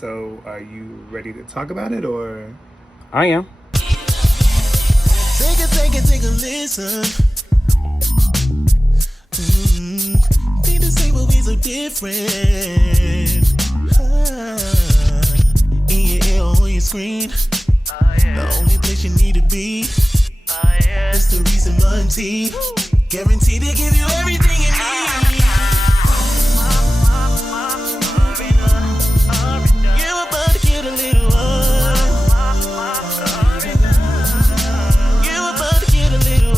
So, are you ready to talk about it, or? I am. Take a listen. Need to say what we so different. In your ear or on your screen. The only place you need to be. It's the reason Monty. Guaranteed to give you everything you need. You're about to get a little You're about to get a little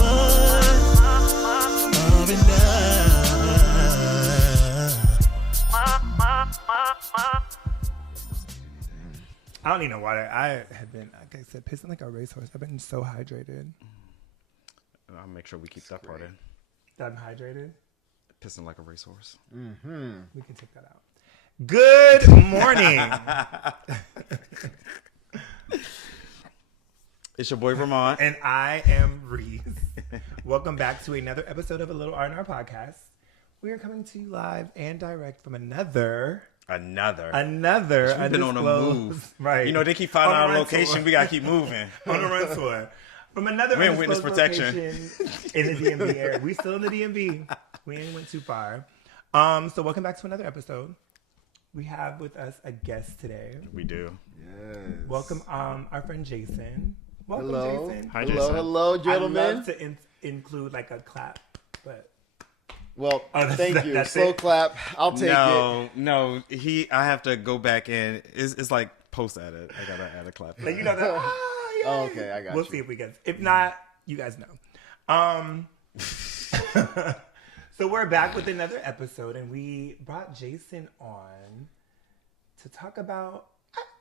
I don't need no water. I have been, like I said, pissing like a racehorse. I've been so hydrated. I'll make sure we keep that part in. I'm hydrated. Pissing like a racehorse. Mm-hmm. We can take that out. Good morning. It's your boy Ramont. And I am Reese. Welcome back to another episode of A Little R&R Podcast. We are coming to you live and direct from another We've been on the undisclosed- move. Right. You know, they keep finding On a our run location. tour. We got to keep moving. On a run tour. From another We're in witness undisclosed protection. location in the DMV area. We still in the DMV. We ain't went too far. So welcome back to another episode. We have with us a guest today. We do. Yes. Welcome our friend Jason. Welcome, Hello. Jason. Hi, Hello, Jason. hello, I gentlemen. love to include like a clap, but Well, thank you. that's Slow it? clap. I'll take it. No. I have to go back in. It's like post edit. I gotta add a clap. like you know that. Oh, Oh, okay, I got We'll you. see if we get. If not, you guys know. So we're back with another episode, and we brought Jason on to talk about.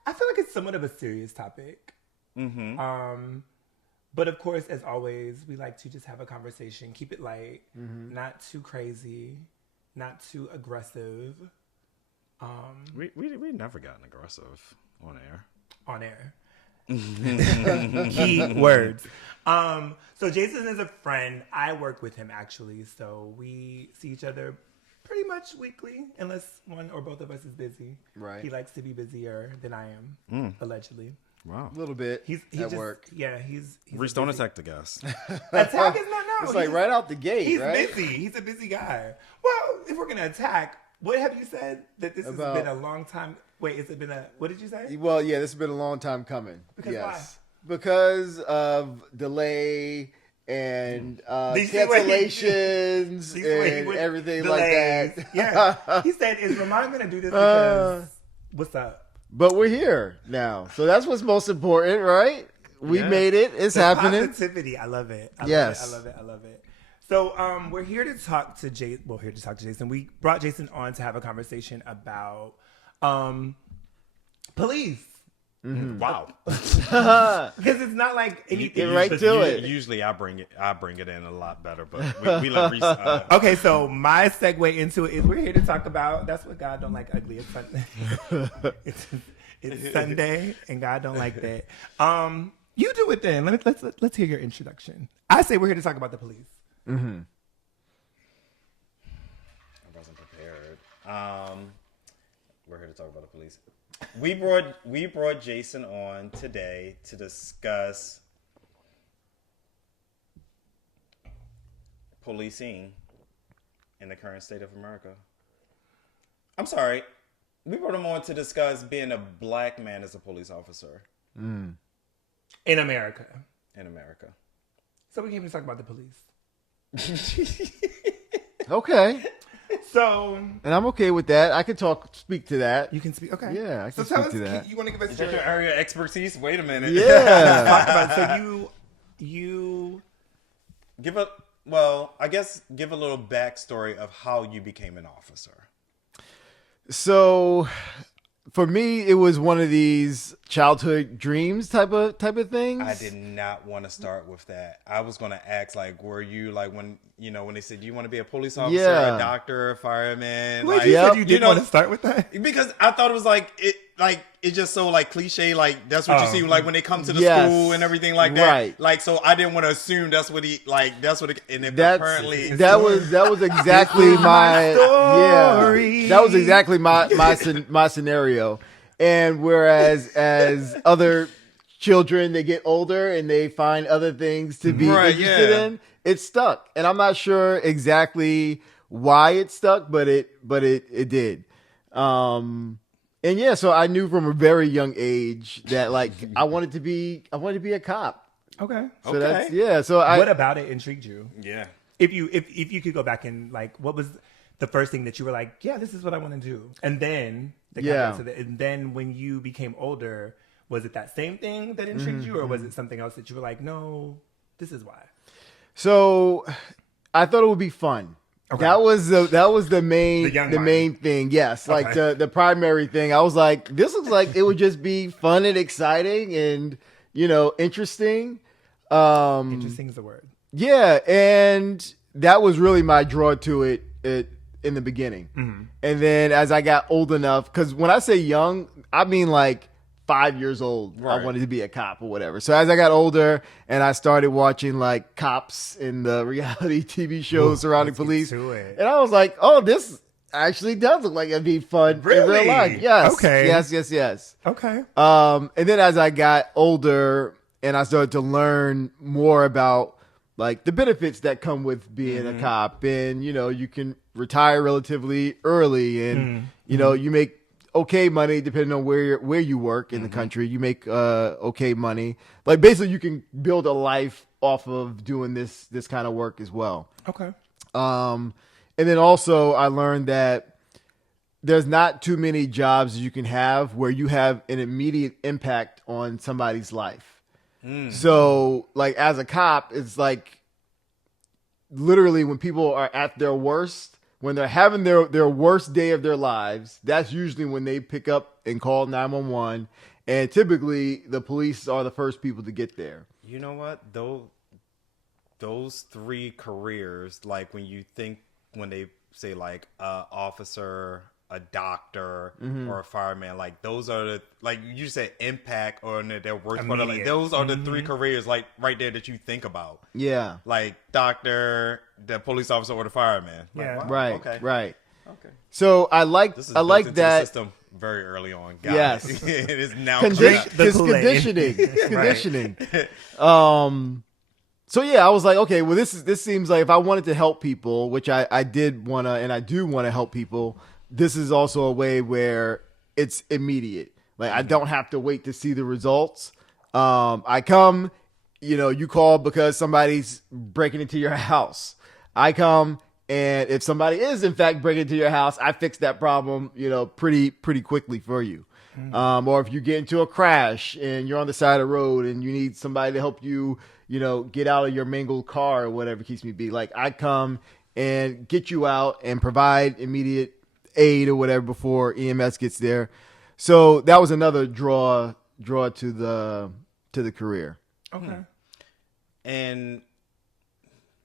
I feel like it's somewhat of a serious topic. Mm-hmm. But of course, as always, we like to just have a conversation, keep it light, not too crazy, not too aggressive. We never gotten aggressive on air. On air. Key words. So Jason is a friend. I work with him actually, so we see each other pretty much weekly, unless one or both of us is busy. Right. He likes to be busier than I am, allegedly. Wow. A little bit He at just, work. Yeah, he's Reese, a don't busy- attack the guest. Attack is not no. It's like he's- right out the gate, He's right? busy. He's a busy guy. Well, if we're gonna attack, what have you said that this About- has been a long time? Wait, has it been a? What did you say? Well, yeah, this has been a long time coming. Because why? Because of delay and Do you see what he- cancellations Do you see what he and would- everything delays. like that. Yeah. He said, "Is Ramon gonna do this because what's up?" But we're here now, so that's what's most important, right? We Yeah. made it. It's The happening. Positivity. I love it. Yes. I love it. So we're here to talk to Jason. Well, here to talk to Jason. We brought Jason on to have a conversation about police. Wow. Because it's not like anything. Get right to it. Usually I bring it in a lot better, but we let Reese. Okay, so my segue into it is we're here to talk about that's what God don't like ugly. It's Sunday. it's Sunday, and God don't like that. You do it then. Let's hear your introduction. I say we're here to talk about the police. I wasn't prepared. We're here to talk about the police. We brought Jason on today to discuss policing in the current state of America. I'm sorry. We brought him on to discuss being a black man as a police officer In America. in America. So we came to talk about the police. Okay, So and I'm okay with that. I can speak to that. you can speak. Okay. Yeah, I can so tell speak us. to that. You want to give us Is that your your area of expertise? Wait a minute. Yeah. talk about? So you Give a little backstory of how you became an officer. So, for me, it was one of these childhood dreams type of things. I did not want to start with that. I was going to ask, like, were you like when they said, do you want to be a police officer, Yeah. a doctor, a fireman? wait, Like, you Yep. said you didn't want to start with that. because I thought it was it's just so like cliche, like that's what you see like when they come to the Yes. school and everything like that. Right. Like, so I didn't want to assume and apparently That was exactly my story. That was exactly my scenario. And whereas as other children, they get older and they find other things to be interested in, it stuck. And I'm not sure exactly why it stuck, but it did. And yeah, so I knew from a very young age that like I wanted to be a cop. Okay. So that's So what about it intrigued you? Yeah. If you could go back and like, what was the first thing that you were like, yeah, this is what I want to do, and then and then when you became older, was it that same thing that intrigued you, or was it something else that you were like, no, this is why? So I thought it would be fun. Okay. That was the main thing. Yes, like the primary thing. I was like, this looks like it would just be fun and exciting and interesting. Interesting is the word. Yeah, and that was really my draw to it in the beginning. Mm-hmm. And then as I got old enough, because when I say young, I mean like 5 years old, right. I wanted to be a cop or whatever. So as I got older and I started watching like cops in the reality TV shows surrounding police, and I was like, oh, this actually does look like it'd be fun in real life. Yes. Okay. Yes. Okay. And then as I got older and I started to learn more about like the benefits that come with being a cop, and you can retire relatively early, and you make okay money depending on where you work in the country. You make okay money. Like basically, you can build a life off of doing this kind of work as well. Okay. And then also I learned that there's not too many jobs you can have where you have an immediate impact on somebody's life. So, like, as a cop, it's like literally when people are at their worst, when they're having their worst day of their lives, that's usually when they pick up and call 911. And typically, the police are the first people to get there. You know what? Those three careers, like when they say like officer, a doctor, or a fireman, like those are the, like you said, impact or their worst part of, like those are the three careers like right there that you think about. Yeah, like doctor, the police officer, or the fireman. Yeah, like, wow, right, okay, right. Okay. So I like that the system very early on. Guys. Yes, it is now conditioning. Conditioning. So yeah, I was like, okay, well, this seems like if I wanted to help people, which I did wanna, and I do want to help people. This is also a way where it's immediate. Like I don't have to wait to see the results. I come, you call because somebody's breaking into your house. I come, and if somebody is in fact breaking into your house, I fix that problem, pretty quickly for you. Or if you get into a crash and you're on the side of the road and you need somebody to help you, get out of your mangled car or whatever it keeps me be. Like I come and get you out and provide immediate aid or whatever before EMS gets there. So that was another draw to the career. Okay. And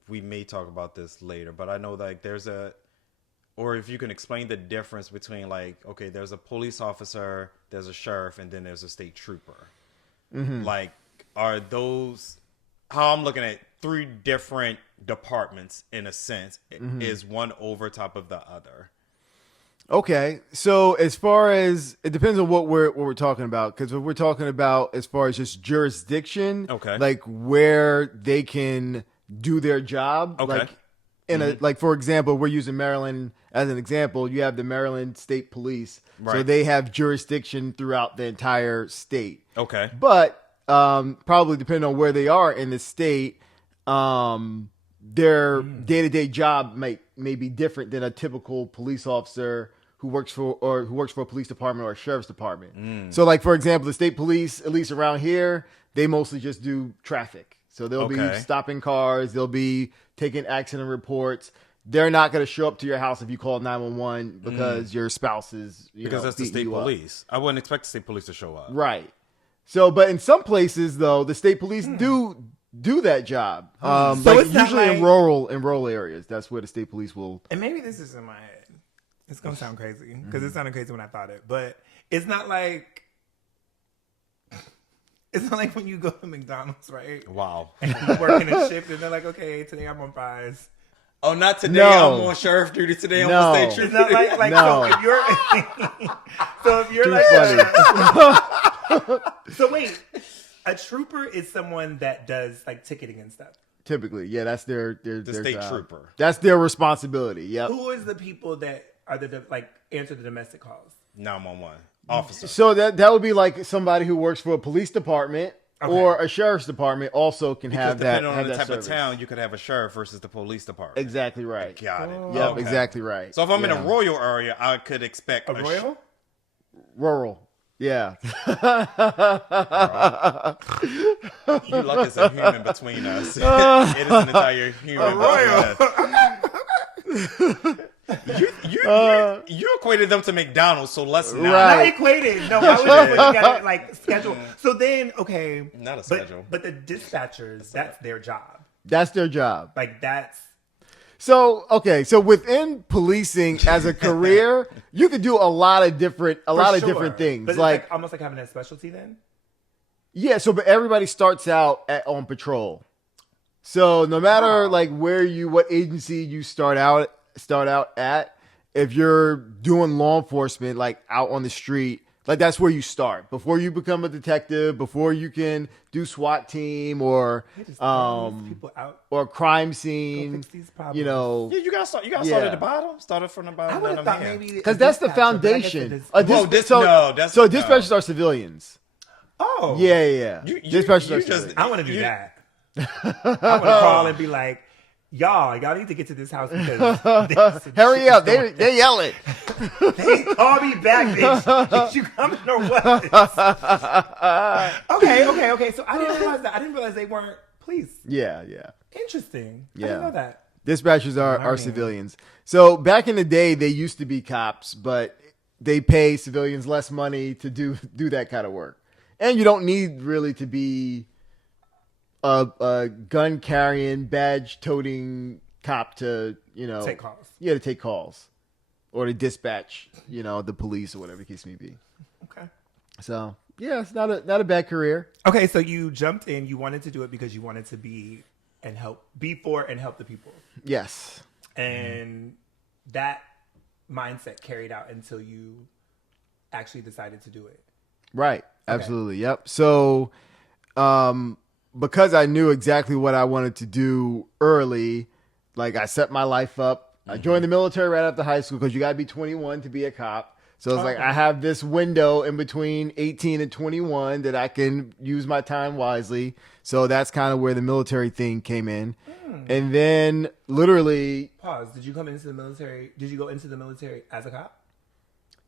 we may talk about this later, but I know like or if you can explain the difference between like, okay, there's a police officer, there's a sheriff, and then there's a state trooper. Like, are those, how I'm looking at three different departments in a sense, is one over top of the other? Okay, so as far as it depends on what we're talking about, because if we're talking about as far as just jurisdiction, okay, like where they can do their job, okay, like like for example, we're using Maryland as an example. You have the Maryland State Police, right. So they have jurisdiction throughout the entire state. Okay, but probably depending on where they are in the state, their day-to-day job may be different than a typical police officer who works for a police department or a sheriff's department. So like, for example, the state police, at least around here, they mostly just do traffic. So they'll be stopping cars. They'll be taking accident reports. They're not going to show up to your house if you call 911 because your spouse is, because that's the state police. I wouldn't expect the state police to show up. Right. So, but in some places though, the state police do that job. So like usually in rural areas, that's where the state police will. And maybe this is in my head. It's gonna sound crazy because it sounded crazy when I thought it, but it's not like when you go to McDonald's, right? Wow. And you work in a shift, and they're like, okay, today I'm on fries. Oh, not today. No. I'm on sheriff duty today. I'm No. on state It's trooper. not like No. so if you're Too like funny. so wait, a trooper is someone that does like ticketing and stuff. Typically, yeah, that's their state job. trooper. That's their responsibility. Yep. Who is the people that are the like answer the domestic calls? 911 officer. So that would be like somebody who works for a police department Okay. or a sheriff's department also can Because have that. depending on have the that type service. of town, you could have a sheriff versus the police department. Exactly right. Got it. Yep, Okay. exactly right. So if I'm in Yeah. a rural area, I could expect A royal? Rural. Yeah. You lucky it's a human between us. It is an entire human between us. You equated them to McDonald's, so let's not. Right. Not equated. No, I was just looking at it like schedule. So then, okay. Not a schedule. But the dispatchers, that's their job. That's their job. Like that's So, okay, so within policing as a career, you could do a lot of different things. But it's Like, almost like having a specialty then. yeah, so but everybody starts out on patrol. So no matter like what agency you start out at, if you're doing law enforcement like out on the street, like that's where you start before you become a detective, before you can do SWAT team or They just throw these people out. or crime Go scene. fix these problems. You know, Yeah, you gotta start. You gotta Yeah. start at the bottom. Start it from the bottom. I would have then thought I'm here. maybe because a that's the dispatcher, but I guess it foundation. is- Dispatchers are civilians. Oh Yeah. You Dispatchers are just- civilians. I want to do that. I want to call and be like, y'all need to get to this house because this Hurry shit up! is going- They yelling. They call me back, bitch. Is you coming or what? Okay. So I didn't realize that. I didn't realize they weren't police. Yeah. Interesting. I Yeah. didn't know that. Dispatchers are Learning. civilians. So back in the day, they used to be cops, but they pay civilians less money to do that kind of work. And you don't need really to be a gun carrying, badge toting cop to Take calls. Yeah, to take calls or to dispatch the police or whatever the case may be. Okay. So yeah, it's not a bad career. Okay, so you jumped in. You wanted to do it because you wanted to be for and help the people, Yes. and that mindset carried out until you actually decided to do it. Right. Absolutely. Yep. So, because I knew exactly what I wanted to do early, like I set my life up. I joined the military right after high school because you got to be 21 to be a cop. So it's like I have this window in between 18 and 21 that I can use my time wisely. So that's kind of where the military thing came in. And then literally, Pause. Did you come into the military? Did you go into the military as a cop?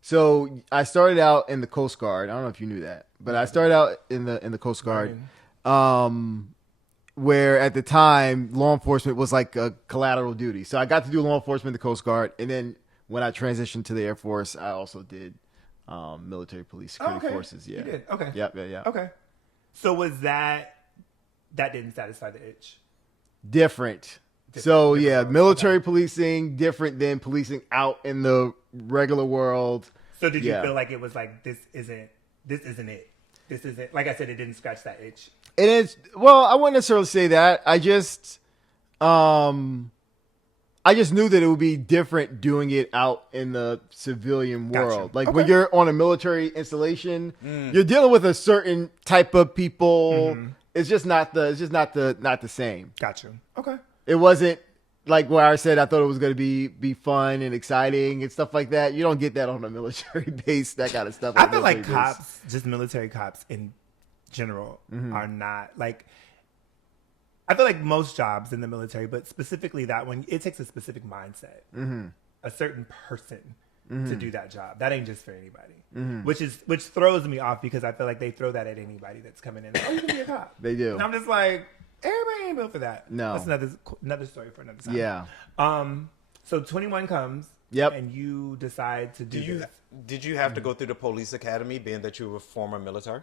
so I started out in the Coast Guard. I don't know if you knew that, but I started out in the Coast Guard. Where at the time law enforcement was like a collateral duty. So I got to do law enforcement in the Coast Guard, and then when I transitioned to the Air Force, I also did military police security forces. Yeah. You did. Okay. Yep. Okay. So was that didn't satisfy the itch? Different. So yeah, military policing different than policing out in the regular world. So did you Yeah. feel like it was like this isn't it? This isn't, like I said, it didn't scratch that itch. And it's, well, I wouldn't necessarily say that. I just knew that it would be different doing it out in the civilian world. Gotcha. Like Okay. when you're on a military installation, you're dealing with a certain type of people. It's just not the same. Got you. Okay. It wasn't like where I said I thought it was going to be fun and exciting and stuff like that. You don't get that on a military base, that kind of stuff. I feel like military base. cops, just military cops in general, are not like. I feel like most jobs in the military, but specifically that one, it takes a specific mindset, a certain person to do that job. That ain't just for anybody, which throws me off because I feel like they throw that at anybody that's coming in. Oh, you can be a cop. They do. And I'm just like, everybody ain't built for that. No. That's another story for another time. Yeah. So 21 comes. Yep. And you decide to do this. Did you have to go through the police academy, being that you were former military?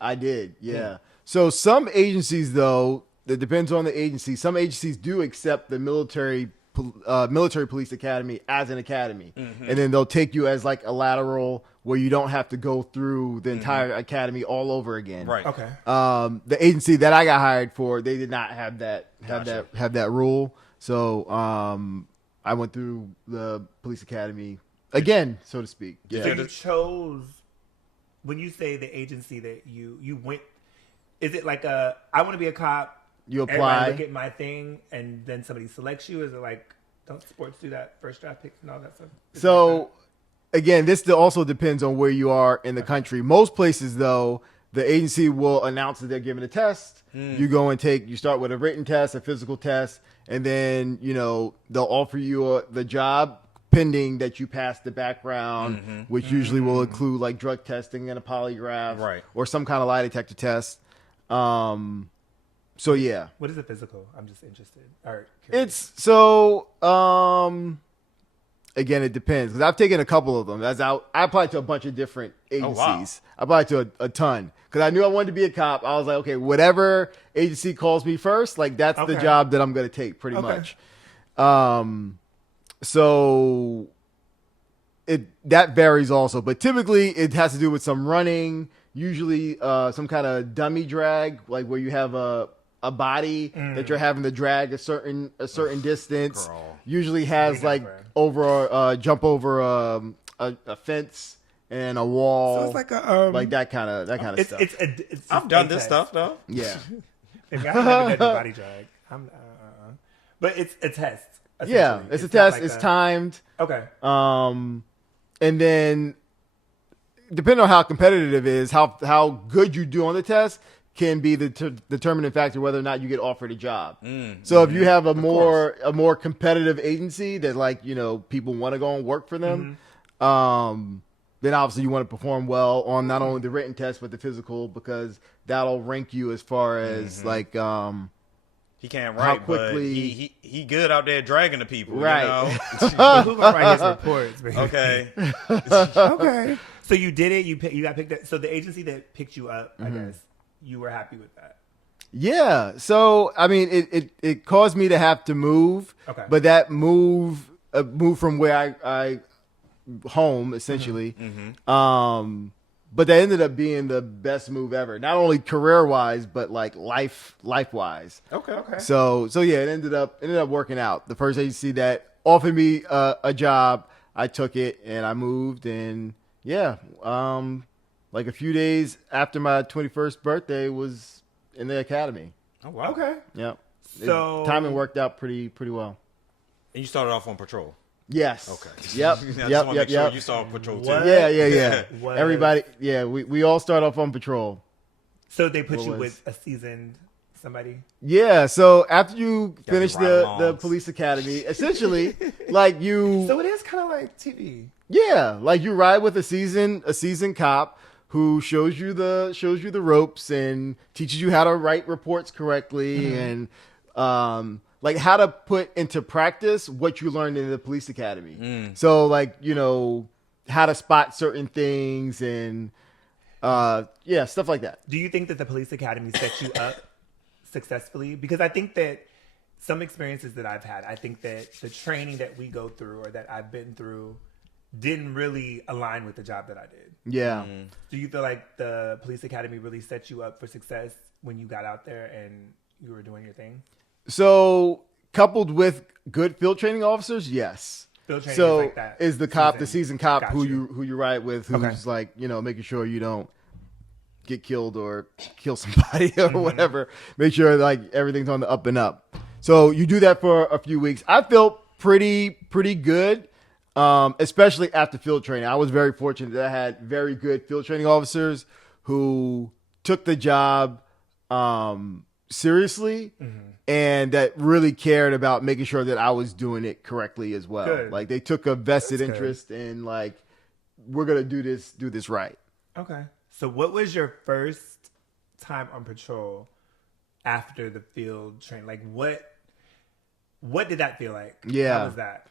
I did, yeah. So some agencies, though, that depends on the agency. Some agencies do accept the military police academy as an academy, and then they'll take you as like a lateral where you don't have to go through the entire academy all over again. Right. Okay. The agency that I got hired for, they did not have that have that rule. So I went through the police academy again, so to speak. Yeah. So you chose, when you say the agency that you went, is it like I want to be a cop, You everybody apply. look at my thing, and then somebody selects you? Is it like, don't sports do that, first draft picks and all that stuff? So again, this also depends on where you are in the country. Most places, though, the agency will announce that they're giving a test. You go and you start with a written test, a physical test, and then, they'll offer you the job pending that you pass the background, which usually will include like drug testing and a polygraph, Right. or some kind of lie detector test. So yeah, What is a physical? I'm just interested. Or it's so. Again, it depends, because I've taken a couple of them. I applied to a bunch of different agencies. wow. I applied to a ton because I knew I wanted to be a cop. I was like, okay, whatever agency calls me first, like that's the Okay. job that I'm going to take, pretty Okay. much. So that varies also, but typically it has to do with some running, usually some kind of dummy drag, like where you have a body that you're having to drag a certain distance. Girl. Usually has We like know, jump over a fence and a wall. So it's like a like that kind of it's, stuff. it's I've a done this test. stuff though. Yeah. Maybe I've never done the body drag. But it's a test. Yeah, essentially. it's a not test. like It's timed. Okay. And then depending on how competitive it is, how good you do on the test can be the determining factor whether or not you get offered a job. So if you have a more competitive agency that, like, people want to go and work for them, then obviously you want to perform well on not only the written test but the physical, because that'll rank you as far as like He can't How write, quickly- but he good out there dragging the people. Right. You know? But who gonna write his reports? Baby? Okay. Okay. So you did it. You got picked up. So the agency that picked you up, I guess, you were happy with that. Yeah. So I mean, it caused me to have to move. Okay. But that move from where I home essentially. But that ended up being the best move ever. Not only career wise, but like life wise. Okay. So yeah, it ended up working out. The first agency that offered me a job, I took it and I moved, and yeah, like a few days after my 21st birthday was in the academy. Oh wow. Okay. Yeah. So- timing worked out pretty well. And you started off on patrol. Yes. Okay. Yep. I just want Yep. to make Yep. sure you saw patrol too. What? Yeah. What? Everybody. Yeah. We all start off on patrol. So they put What you was- with a seasoned somebody. Yeah. So after you finish ride the alongs. police academy, essentially, like you. So it is kind of like TV. Yeah, like you ride with a seasoned cop who shows you the ropes and teaches you how to write reports correctly and like how to put into practice what you learned in the police academy. So like, how to spot certain things and stuff like that. Do you think that the police academy set you up successfully? Because I think that some experiences that I've had, I think that the training that we go through or that I've been through didn't really align with the job that I did. Yeah. Do you feel like the police academy really set you up for success when you got out there and you were doing your thing? So coupled with good field training officers, yes. Field training So is like that. is the cop, the Seasoned. seasoned cop Got who you. you ride with, who's Okay. like, making sure you don't get killed or kill somebody or whatever. Make sure like everything's on the up and up. So you do that for a few weeks. I felt pretty good, especially after field training. I was very fortunate that I had very good field training officers who took the job seriously and that really cared about making sure that I was doing it correctly as well. Good. Like they took a vested That's good. interest in like, we're going to do this right. Okay. So what was your first time on patrol after the field training? Like what did that feel like? Yeah. How was that?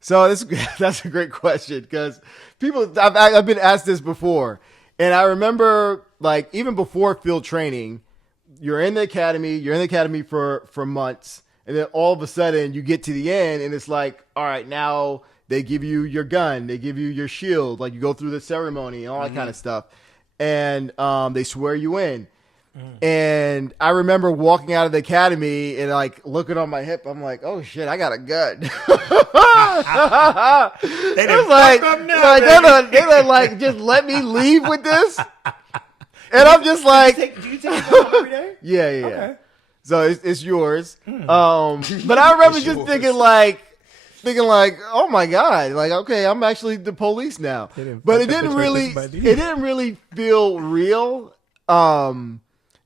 So that's a great question because I've been asked this before, and I remember like even before field training, you're in the academy for months, and then all of a sudden you get to the end, and it's like, all right, now they give you your gun, they give you your shield, like you go through the ceremony and all that kind of stuff, and they swear you in. And I remember walking out of the academy and like looking on my hip. I'm like, oh shit, I got a gun. It was like they done like just let me leave with this. And I'm just like, do you take it home every day? Yeah. Okay. So it's yours. But I remember just thinking like, oh my God, like, okay, I'm actually the police now. But it didn't really feel real.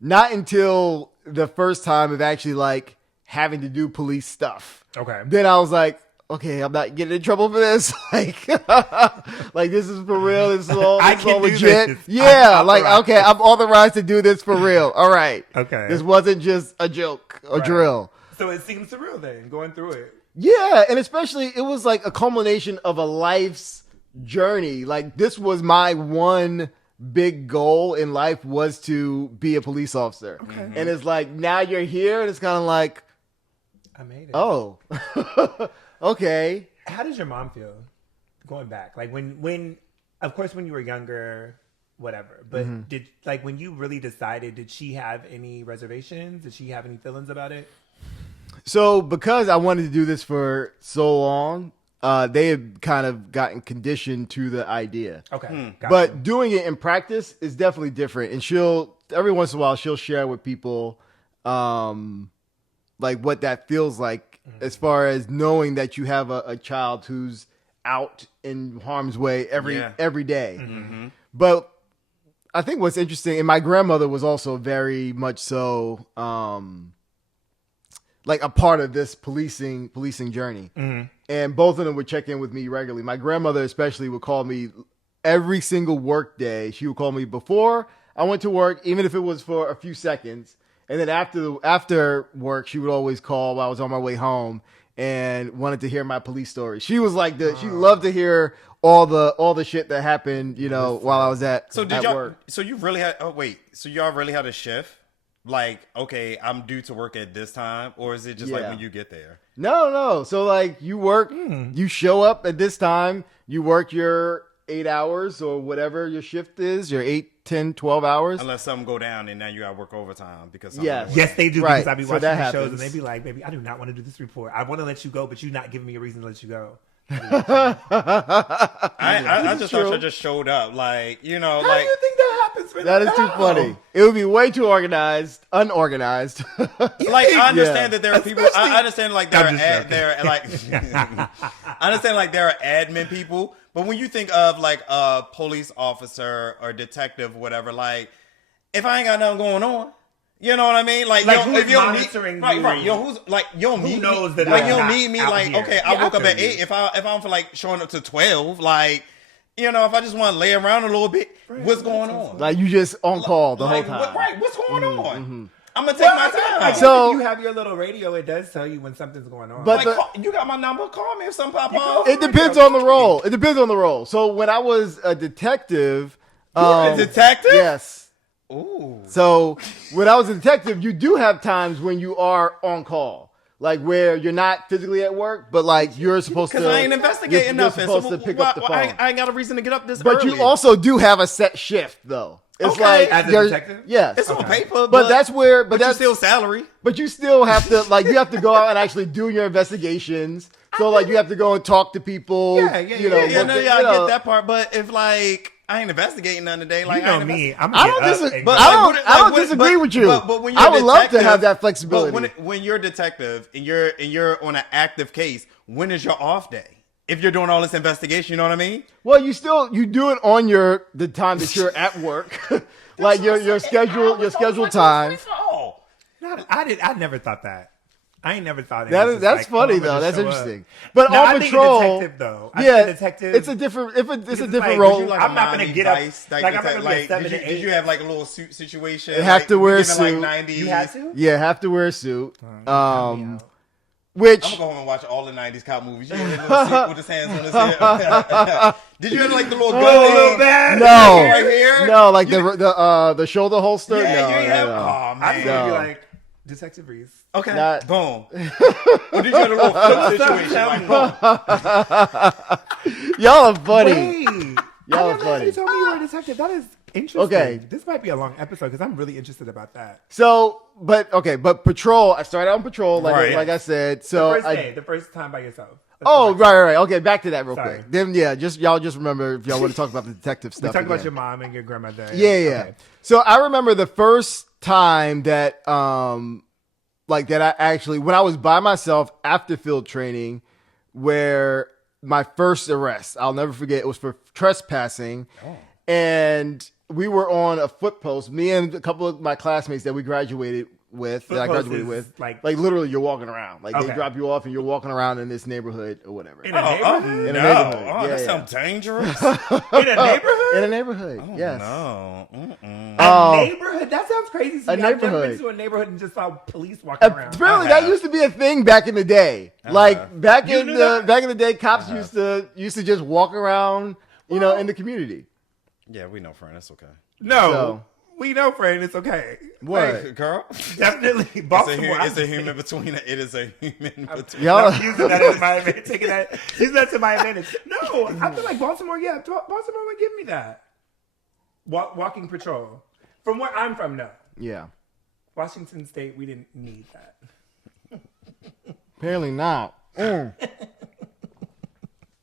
Not until the first time of actually like having to do police stuff. Okay. Then I was like, okay, I'm not getting in trouble for this. Like, like this is for real. This is all legit. This. Yeah. Like, okay, I'm authorized to do this for real. All right. Okay. This wasn't just a joke, a drill. So it seems surreal then, going through it. Yeah. And especially it was like a culmination of a life's journey. Like this was my one big goal in life was to be a police officer. Okay. And it's like, now you're here and it's kind of like, I made it. Oh, okay. How does your mom feel going back? Like when, of course, when you were younger, whatever, but did like when you really decided, did she have any reservations? Did she have any feelings about it? So because I wanted to do this for so long, they had kind of gotten conditioned to the idea. Okay. But doing it in practice is definitely different. And every once in a while, she'll share with people, like what that feels like as far as knowing that you have a child who's out in harm's way every day. Mm-hmm. But I think what's interesting, and my grandmother was also very much so, like a part of this policing journey. Mm-hmm. And both of them would check in with me regularly. My grandmother especially would call me every single work day. She would call me before I went to work, even if it was for a few seconds. And then after work, she would always call while I was on my way home and wanted to hear my police story. She was like she loved to hear all the shit that happened, while I was at work. So you really had so y'all really had a shift? Like, okay, I'm due to work at this time, or is it just like when you get there? No. So like you work, you show up at this time, you work your 8 hours or whatever your shift is, your 8, 10, 12 hours. Unless something go down and now you got to work overtime because yes, they do. Right. Because I be So watching that the shows happens. and they be like, "Baby, I do not want to do this report. I want to let you go, but you're not giving me a reason to let you go." I just thought you just showed up, like How do you think that happens? That is too funny. It would be way too unorganized. Like I understand that there are people. I understand like there are like I understand like there are admin people, but when you think of like a police officer or detective, whatever, like if I ain't got nothing going on. You know what I mean? Like who's if you don't monitoring need, right. you? Who's like you don't need knows me. that Like I'm you don't not need me. out Like here. okay, I woke up at 8. If I don't feel like showing up to 12, like if I just want to lay around a little bit, what's going on? Like you just on call the whole time. Right? What's going on? Mm-hmm. I'm gonna take my time. So you have your little radio. It does tell you when something's going on. But you got my number. Call me if something pop up. It depends on the role. So when I was a detective, a detective? Yes. Ooh. So when I was a detective, you do have times when you are on call, like where you're not physically at work, but like you're supposed to. Because I ain't investigating nothing. You're supposed to pick up the phone. I ain't got a reason to get up this But early. you also do have a set shift, though. It's like as a detective. Yes, it's on paper, but that's where. But that's still salary. But you still have to you have to go out and actually do your investigations. So like you have to go and talk to people. I get that part. But if like I ain't investigating none today, like me, I don't disagree with you. But when you're I would love to have that flexibility. But when you're a detective and you're on an active case, when is your off day? If you're doing all this investigation, you know what I mean? Well, you do it on the time that you're at work, like your scheduled time. I never thought that. I ain't never thought that's like, funny though. That's interesting. But no, on patrol, detective, though. Detective. It's a different. It's a different role. I'm not gonna get up. I'm not gonna be 7 to 8. Did you have like a little suit situation? You have to wear a suit. Like 90s? You had to? Yeah, have to wear a suit. Which I'm gonna go home and watch all the 90s cop movies. You had a little suit with his hands on his head. Did you have like the little gun thing? No, right here? No, like the shoulder holster. Yeah, no, you have. no. Oh man, I'm gonna be like Detective Reese. Okay, Or boom. Did you have a little flip situation? Like, boom. Y'all are funny. Wait, Y'all I are never funny. actually told me you were a detective. That is Interesting. Okay. This might be a long episode because I'm really interested about that. So, but patrol. I started out on patrol, Right. like I said. So The first time by yourself. That's Oh, the first time. right. Okay, back to that real Sorry. quick. Then, yeah, y'all just remember if y'all want to talk about the detective We stuff. talked about again. your mom and your grandmother. Yeah. Okay. So I remember the first time that, that I actually, when I was by myself after field training, where my first arrest, I'll never forget, it was for trespassing. Oh. And we were on a foot post, me and a couple of my classmates that we graduated with, Foot that I post graduated is with. like- Literally you're walking around. Like Okay. they drop you off and you're walking around in this neighborhood or whatever. In a neighborhood? In a no. neighborhood. Oh, Yeah, that yeah. sounds dangerous. In a neighborhood? In a neighborhood, Oh, yes. no. Mm-mm. A neighborhood? That sounds crazy. To A me. I've never neighborhood. been to a neighborhood and just saw police walking around. Apparently, I that have. used to be a thing back in the day. Like back You in knew the that? day, cops used to just walk around, in the community. Yeah, we know, friend. That's okay. No. So- We know, friend. It's okay. What? Hey, girl. Definitely. Baltimore. It is a human between. Y'all, Using that as my advantage. Using that to my advantage. No, I feel like Baltimore, Baltimore would give me that. Walking patrol. From where I'm from, no. yeah. Washington State, we didn't need that. Apparently not.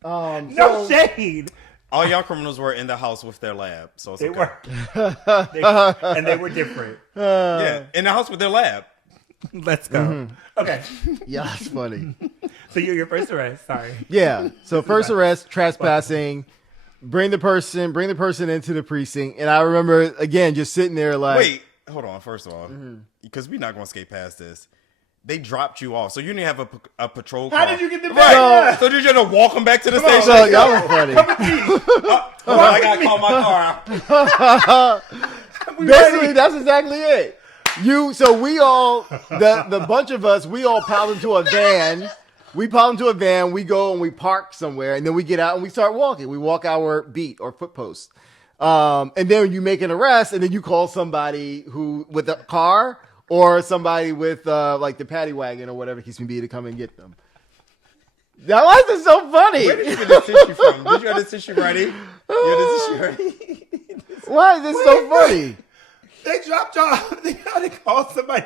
No shade. All y'all criminals were in the house with their lab, so it's They okay. were. And they were different. Yeah, in the house with their lab. Let's go. Okay. Yeah, that's funny. So you're your first arrest. Sorry. Yeah. So first arrest, trespassing. Bring the person into the precinct, and I remember again just sitting there like, Wait, hold on. First of all, because we're not going to skate past this. They dropped you off, so you didn't have a patrol car. How did you get the Right. bag? So did you have to walk them back to the Come on, station? So y'all were funny. Hold on, I gotta call my car. Basically, that's exactly it. So we all, the bunch of us, we all piled into a van. We go and we park somewhere, and then we get out and we start walking. We walk our beat or foot post. And then you make an arrest, and then you call somebody with a car or somebody with the paddy wagon or whatever the case may be to come and get them. Now, why is it so funny? Where did you get the tissue from? Did you have the tissue ready? You had the tissue ready? Why is this so funny? They dropped y'all. They had to call somebody.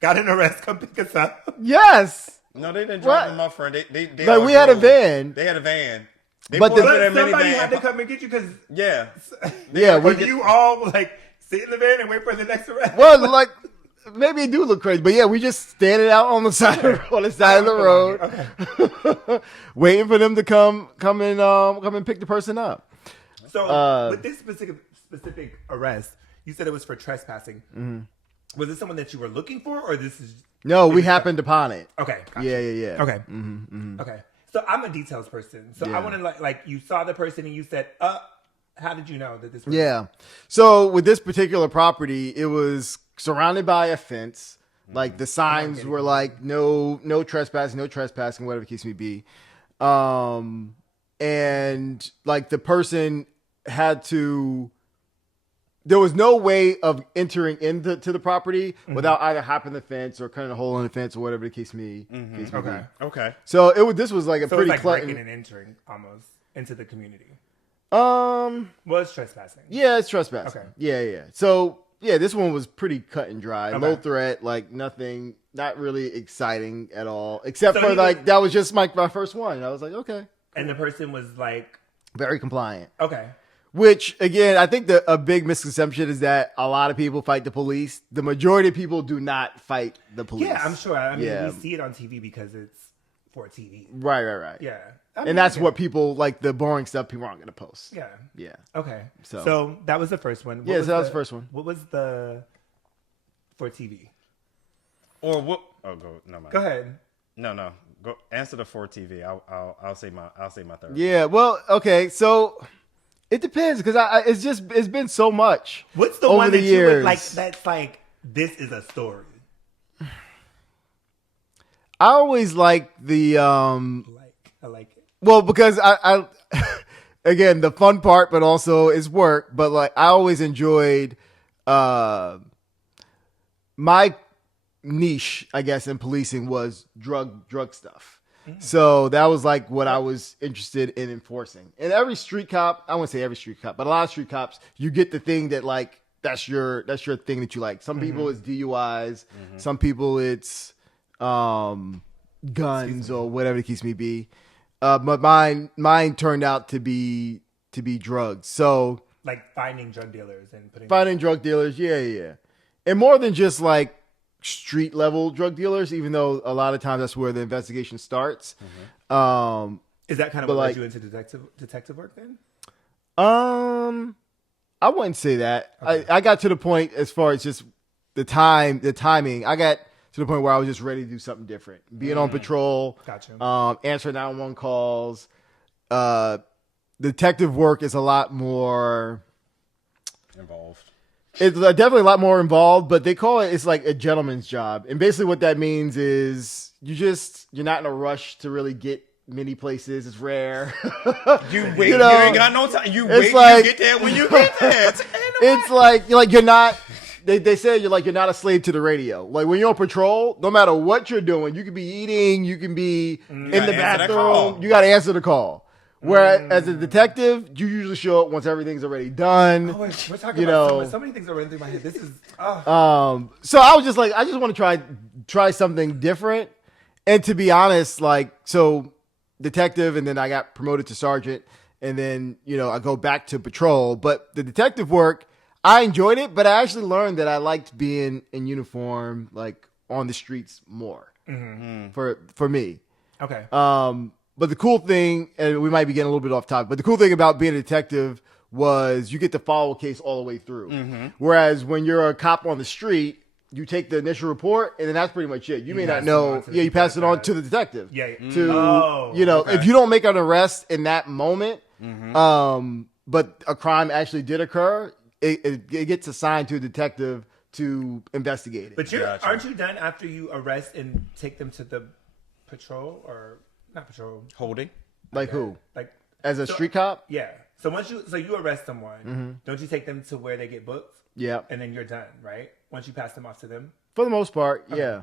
Got an arrest. Come pick us up. Yes. No, they didn't drop What? them off, friend. They Like, all we had a drove. van. They had a van. They But pulled the- up in But a somebody minivan. had to come and get you because Yeah. Yeah, But you all sit in the van and wait for the next arrest. Well, maybe it do look crazy, but yeah, we just standing out on the side of the road, Okay. waiting for them to come and pick the person up. So with this specific arrest, you said it was for trespassing. Mm-hmm. Was it someone that you were looking for, or this is No, we happened upon it. okay? Gotcha. Yeah. Okay. Okay. So I'm a details person. So I Yeah. want to like you saw the person and you said, how did you know that this was Yeah. So with this particular property, it was surrounded by a fence. Like the signs were like no trespassing, whatever the case may be. And like the person had to. There was no way of entering into the property without either hopping the fence or cutting a hole in the fence or whatever the case may be. Okay. Okay. So this was like a So pretty it's like breaking cluttered. and entering almost into the community. Um. Well, it's trespassing. Yeah, it's trespassing. Okay. Yeah. So yeah, this one was pretty cut and dry. Okay. Low threat, like nothing, not really exciting at all. Except So for he like was- that was just my first one. I was like, okay, And the person was like, very compliant. okay. Which again, I think a big misconception is that a lot of people fight the police. The majority of people do not fight the police. Yeah, I'm sure. I mean, Yeah. we see it on TV because it's for TV. Right. Yeah. I mean, And that's yeah. what people like, the boring stuff people aren't going to post. Yeah. Yeah. Okay. So- So that was the first one. What Yeah, so that was the the first one. What was the for TV? Or what? Oh, go. No, mind. Go ahead. No. Go answer the 4 TV. I'll say my third. Yeah. Well, okay. So it depends because it's been so much. What's the over one the that you would years. like? That's like this is a story. I always like the I like it. well, because I again, the fun part, but also is work. But like, I always enjoyed my niche, I guess, in policing was drug stuff. So that was like what I was interested in enforcing. And every street cop, I wouldn't say every street cop, but a lot of street cops, you get the thing that like that's your thing that you like. Some people it's DUIs, some people it's guns or whatever the case may be. But mine turned out to be drugs. So Like finding drug dealers and finding drug dealers, yeah. And more than just like street level drug dealers, even though a lot of times that's where the investigation starts. Is that kind of what led you into detective work then? I wouldn't say that. Okay. I got to the point as far as just the timing. I got to the point where I was just ready to do something different. Being on patrol, gotcha. Answering 911 calls. Detective work is a lot more involved. It's definitely a lot more involved, but they call it's like a gentleman's job. And basically what that means is you're not in a rush to really get many places. It's rare. You wait, you ain't got no time. You wait, like, you get there when you get there. It's like you're not, they say you're not a slave to the radio. Like when you're on patrol, no matter what you're doing, you can be eating, you can be in the bathroom, you got to answer the call. Whereas as a detective, you usually show up once everything's already done. Oh, wait, we're talking about so many things are running through my head. This is so I was just like, I just want to try something different. And to be honest, like, so detective, and then I got promoted to sergeant, and then I go back to patrol. But the detective work, I enjoyed it, but I actually learned that I liked being in uniform, like on the streets more for me. Okay. But the cool thing, and we might be getting a little bit off topic, but the cool thing about being a detective was you get to follow a case all the way through. Whereas when you're a cop on the street, you take the initial report, and then that's pretty much it. You may not know. Yeah, you pass it on to the detective. Yeah. If you don't make an arrest in that moment, but a crime actually did occur, it gets assigned to a detective to investigate it. But aren't you done after you arrest and take them to the patrol or not patrol? Holding? Like who? Like as a street cop? Yeah. So you arrest someone, don't you take them to where they get booked? Yeah. And then you're done, right? Once you pass them off to them? For the most part, yeah.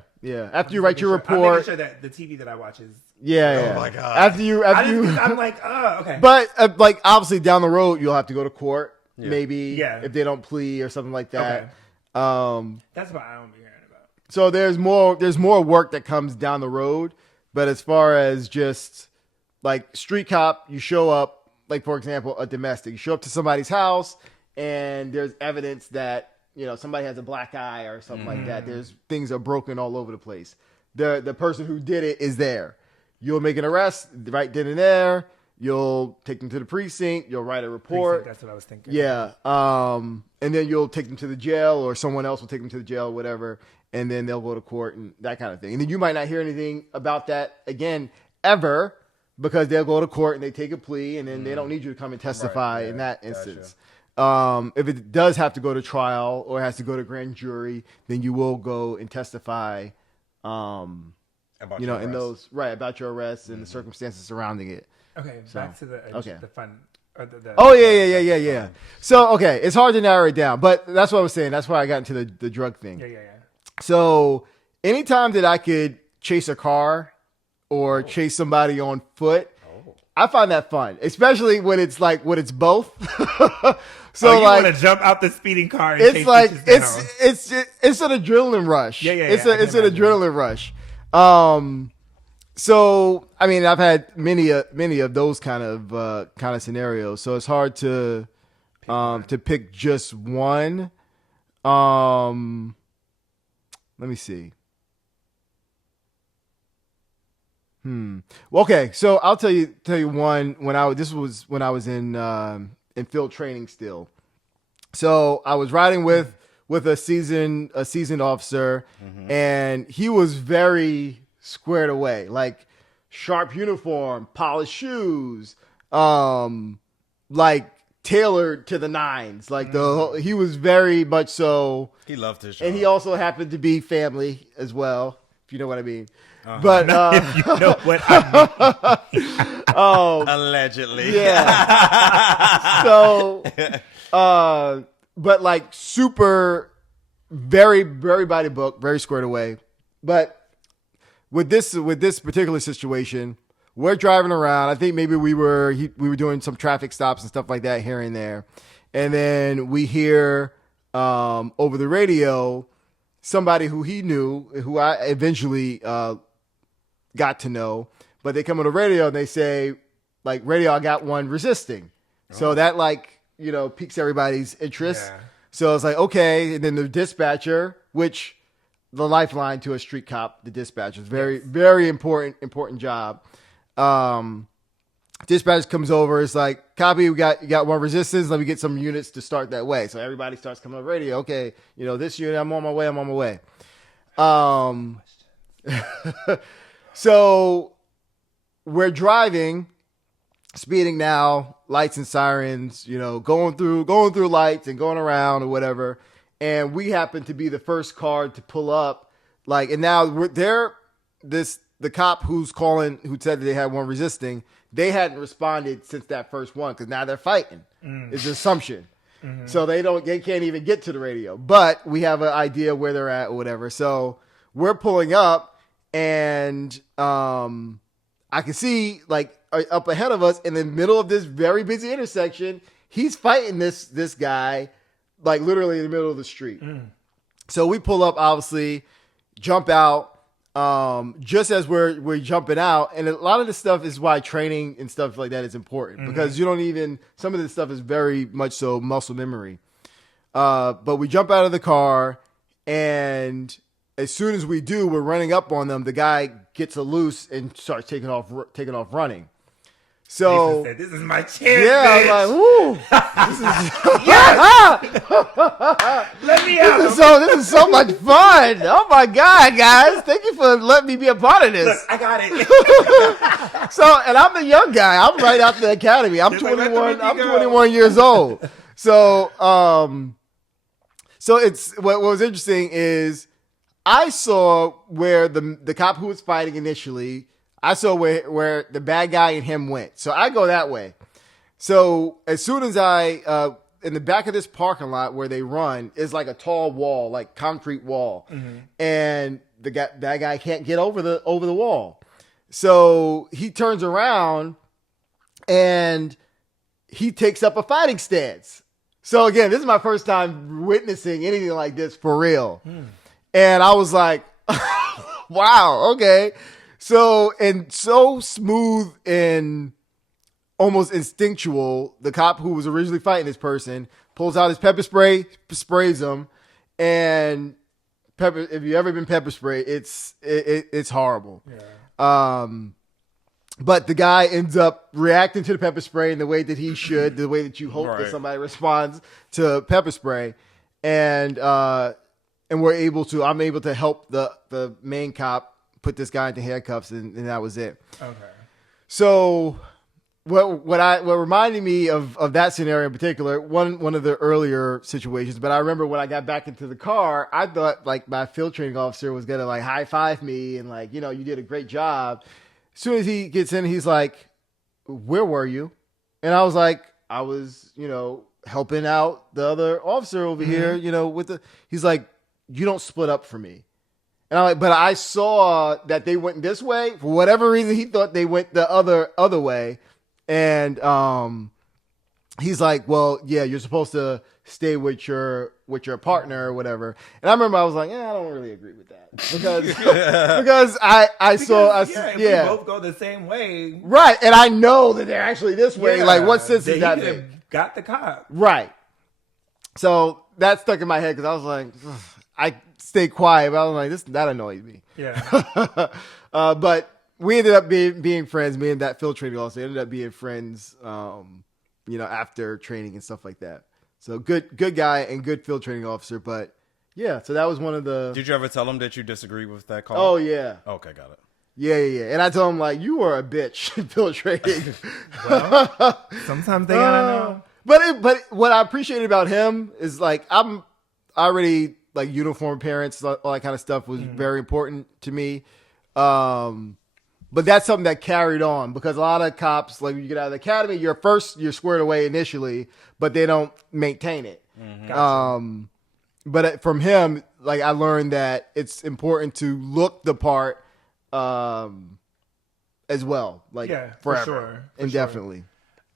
After you write your report. I'm making sure that the TV that I watch is... Yeah. Oh my God. After you... I'm like, oh, okay. But obviously down the road, you'll have to go to court, maybe, if they don't plea or something like that. Okay. That's what I don't be hearing about. So there's more work that comes down the road. But as far as just like street cop, you show up, like for example, a domestic. You show up to somebody's house and there's evidence that, somebody has a black eye or something like that. There's things are broken all over the place. The person who did it is there. You'll make an arrest right then and there. You'll take them to the precinct. You'll write a report. That's what I was thinking. Yeah. And then you'll take them to the jail, or someone else will take them to the jail or whatever. And then they'll go to court and that kind of thing. And then you might not hear anything about that again ever, because they'll go to court and they take a plea, and then they don't need you to come and testify in that instance. Gotcha. If it does have to go to trial or has to go to grand jury, then you will go and testify, about your arrest and the circumstances surrounding it. Okay, back to the fun. Yeah. So, it's hard to narrow it down, but that's what I was saying. That's why I got into the drug thing. Yeah. So anytime that I could chase a car or chase somebody on foot, I find that fun, especially when it's both. So you want to jump out the speeding car and it's like it's an adrenaline rush. It's an adrenaline rush. So I mean, I've had many of those kind of scenarios. So it's hard to pick just one. Let me see. Well, okay, so I'll tell you one. This was when I was in field training still. So I was riding with a seasoned officer, and he was very squared away, like sharp uniform, polished shoes, like tailored to the nines. Like he was very much so. He loved his job. And he also happened to be family as well, if you know what I mean. But if you know what I mean. Allegedly. Yeah. So, but like super, very, very by the book, very squared away. But with this particular situation, we're driving around. I think maybe we were doing some traffic stops and stuff like that here and there. And then we hear over the radio somebody who he knew, who I eventually got to know. But they come on the radio and they say, like, radio, I got one resisting. So that, like, piques everybody's interest. Yeah. So it's like, okay. And then the dispatcher, which the lifeline to a street cop, the dispatcher is very, very important job. Dispatch comes over. It's like, copy, you got one resistance. Let me get some units to start that way. So everybody starts coming on the radio. Okay, this unit, I'm on my way. So we're driving, speeding now, lights and sirens, going through lights and going around or whatever. And we happen to be the first car to pull up. Like, and now the cop who said that they had one resisting, they hadn't responded since that first one because now they're fighting. It's an assumption. Mm-hmm. So they can't even get to the radio. But we have an idea where they're at or whatever. So we're pulling up and I can see like up ahead of us in the middle of this very busy intersection, he's fighting this guy like literally in the middle of the street. So we pull up, obviously, jump out. Just as we're jumping out, and a lot of this stuff is why training and stuff like that is important because some of this stuff is very much so muscle memory. But we jump out of the car, and as soon as we do, we're running up on them. The guy gets loose and starts taking off running. So said, this is my chance. Yeah, bitch. I'm like, woo! Let me out. This is so much fun. Oh my God, guys. Thank you for letting me be a part of this. Look, I got it. And I'm the young guy. I'm right out the academy. I'm 21. I'm 21 years old. So it's what was interesting is I saw where the cop who was fighting initially, I saw where the bad guy and him went. So I go that way. So as soon as I in the back of this parking lot where they run is like a tall wall, like concrete wall, and that guy can't get over the wall. So he turns around and he takes up a fighting stance. So again, this is my first time witnessing anything like this for real, and I was like, "Wow, okay." So smooth and almost instinctual, the cop who was originally fighting this person pulls out his pepper spray, sprays him, and if you've ever been pepper sprayed, it's horrible. Yeah. But the guy ends up reacting to the pepper spray in the way that he should, the way that you hope that somebody responds to pepper spray, and I'm able to help the main cop put this guy into handcuffs, and that was it. Okay. So what reminded me of that scenario in particular, one of the earlier situations, but I remember when I got back into the car, I thought like my field training officer was gonna like high five me and like, you did a great job. As soon as he gets in, he's like, "Where were you?" And I was like, "I was, helping out the other officer over here, he's like, "You don't split up for me." And I'm like, but I saw that they went this way. For whatever reason, he thought they went the other way. And he's like, "Well, yeah, you're supposed to stay with your partner or whatever." And I remember I was like, "Yeah, I don't really agree with that." Because we both go the same way. Right. And I know that they're actually this way. Yeah, like, what sense is that? Got the cop. Right. So that stuck in my head because I was like, ugh. I stayed quiet, but I was like, that annoys me. Yeah. But we ended up being friends. Me and that field training officer ended up being friends, after training and stuff like that. So good guy and good field training officer. But yeah, so that was one of the. Did you ever tell him that you disagree with that call? Oh yeah. Okay, got it. Yeah. And I told him like, "You are a bitch in field training." Well, sometimes they gotta know. But what I appreciated about him is like I'm already. Like uniform parents, all that kind of stuff was very important to me. But that's something that carried on because a lot of cops, like when you get out of the academy, you're squared away initially, but they don't maintain it. Gotcha. But from him, like I learned that it's important to look the part, as as well. Like Yeah, forever, for sure. indefinitely.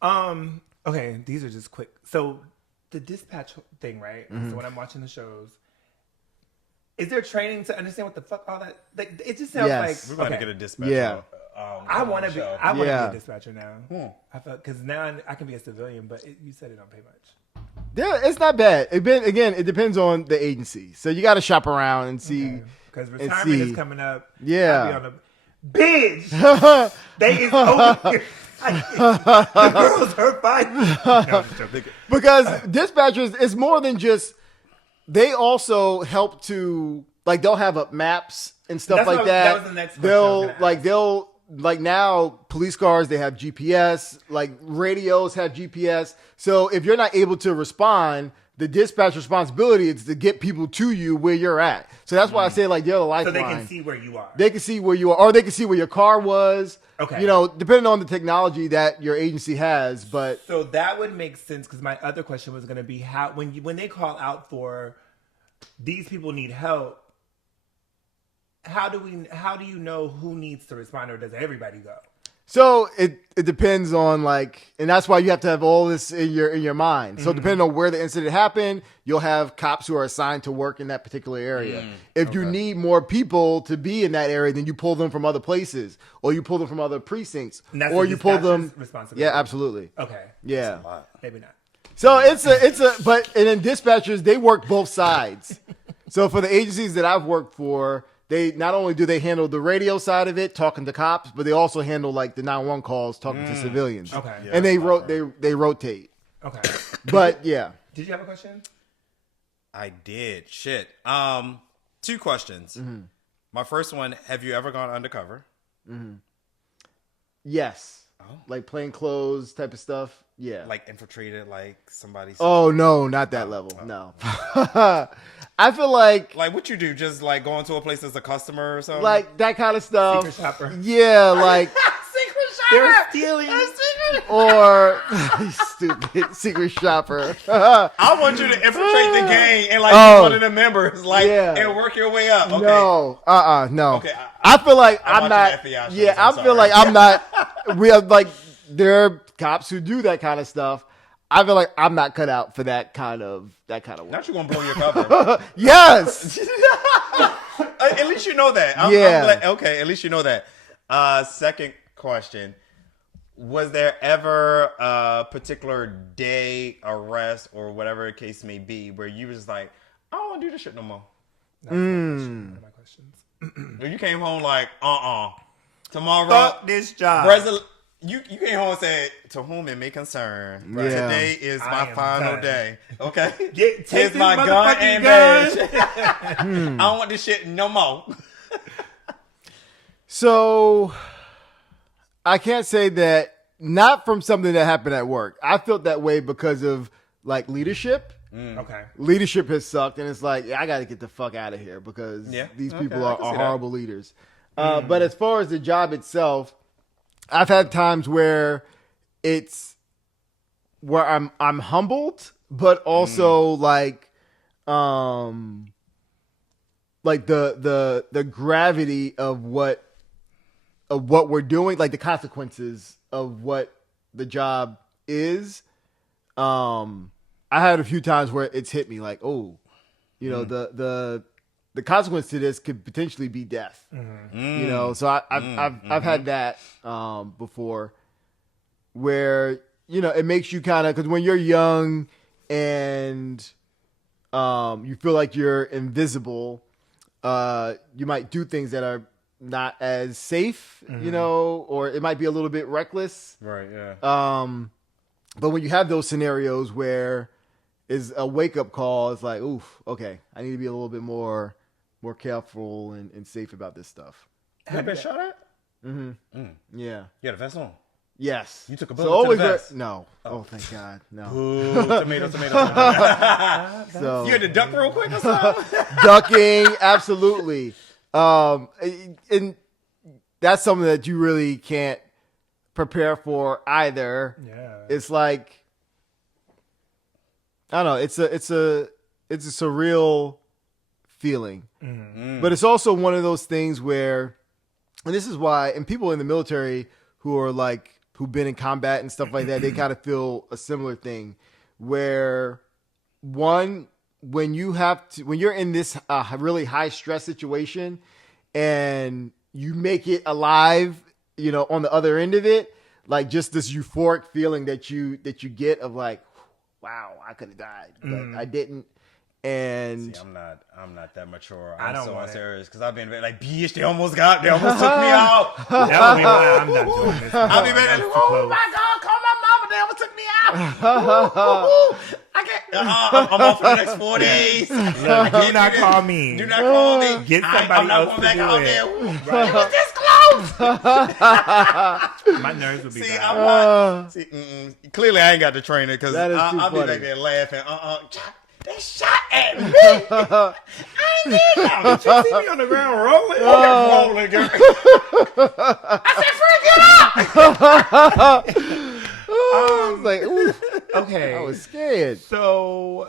Okay, these are just quick. So the dispatch thing, right? Mm-hmm. So when I'm watching the shows, is there training to understand what the fuck all that? Like, it just sounds Yes. We're like about to get a dispatcher. Yeah. I want to be. show. I want to Yeah. be a dispatcher now. I felt because now I can be a civilian, but you said it don't pay much. Yeah, it's not bad. It depends on the agency. So you got to shop around and see. Because and retirement see. is coming up. Yeah. I'll be on the bitch. They is over here. The girls are fighting. No, I'm just joking. Because dispatchers, it's more than just. They also help to like they'll have up maps and stuff That's like what- that. that was the next question I was gonna They'll like now police cars they have GPS, like radios have GPS. So if you're not able to respond, the dispatch responsibility is to get people to you where you're at. So that's why I say like they're the So lifeline. they can see where you are. They can see where you are, or they can see where your car was. Okay. You know, depending on the technology that your agency has. But So that would make sense because my other question was going to be how when they call out for these people need help, how do you know who needs to respond, or does everybody go? so it depends on like, and that's why you have to have all this in your mind. So depending on where the incident happened, you'll have cops who are assigned to work in that particular area. If you need more people to be in that area, then you pull them from other places, or you pull them from other precincts, And that's or the you pull them. dispatcher's responsibility. Yeah, absolutely. Okay. Yeah. Maybe not. So it's a but and then dispatchers they work both sides. So for the agencies that I've worked for, they not only do they handle the radio side of it, talking to cops, but they also handle like the 911 calls, talking to civilians. Okay. Yeah, and they rotate. Okay. But yeah, Did you have a question? I did. Shit. 2 questions. My first one: have you ever gone undercover? yes, like plain clothes type of stuff. Yeah. Like infiltrated, like somebody's. Oh no, not that level. No. I feel like Like what you do? Just like going to a place as a customer or something? like that kind of stuff. Secret shopper. Yeah, like They're stealing. or stupid secret shopper. I want you to infiltrate the gang and like Oh. be one of the members, like Yeah. and work your way up. Okay. No, no. Okay, I feel like I'm I'm not. watching FBI shows, Yeah, I'm I feel sorry. like I'm not. We have like there are cops who do that kind of stuff. I feel like I'm not cut out for that kind of work. Not you gonna blow your cover. Yes. At least you know that. I'm Yeah. glad. Okay, at least you know that. Second question. Was there ever a particular day, arrest, or whatever the case may be, where you was like, I don't want to do this shit no more? That's one of my questions. Or you came home like, tomorrow, Fuck this job. you came home and said, to whom it may concern, Yeah. today is I my am final done. day. Okay? Take Here's this my gun motherfucking and gun. badge. I don't want this shit no more. So I can't say that. Not from something that happened at work. I felt that way because of like leadership. Okay. Leadership has sucked, and it's like I got to get the fuck out of here because Yeah. these Okay, people I are can see that. horrible leaders. But as far as the job itself, I've had times where it's where I'm humbled, but also like the gravity of what we're doing, like the consequences of what the job is. I had a few times where it's hit me like, oh, you know, the consequence to this could potentially be death. You know, so I've had that before, where you know it makes you kind of, because when you're young and you feel like you're invisible, you might do things that are not as safe, you know, or it might be a little bit reckless. Right, yeah. But when you have those scenarios where is a wake up call, it's like, oof, okay, I need to be a little bit more careful and safe about this stuff. Have you been shot at? Yeah. You had a vest on. Yes. You took a So bullet to always the vest? no. Oh, thank God. No. Ooh, tomato. So You had to duck real quick or something? ducking, absolutely. And that's something that you really can't prepare for either. Yeah. It's like, I don't know. It's a surreal feeling, but it's also one of those things where and this is why, and people in the military who've been in combat and stuff like that, they kind of feel a similar thing where when you're in this really high stress situation and you make it alive, on the other end of it, like just this euphoric feeling that you get of like, wow, I could have died, but I didn't. And see, I'm not that mature. I I'm don't so want it. serious because I've been like, bitch, they almost took me out. That would be why I'm not doing this. I'll be ready. That's too Oh close. my God, call my mama. They almost took me out. I can't. I'm off for the next 4 days. Look, do not call me. Do not call me. Get somebody I'm not else going to back do out it. there. It was this close. My nerves would be See, bad. I'm not. See, clearly, I ain't got the training because That is too I'll be funny. back there laughing. They shot at me. I ain't did nothing. Did you see me on the ground rolling? Rolling, girl. I said, "Freak it up." I was like, ooh, Okay. I was scared. So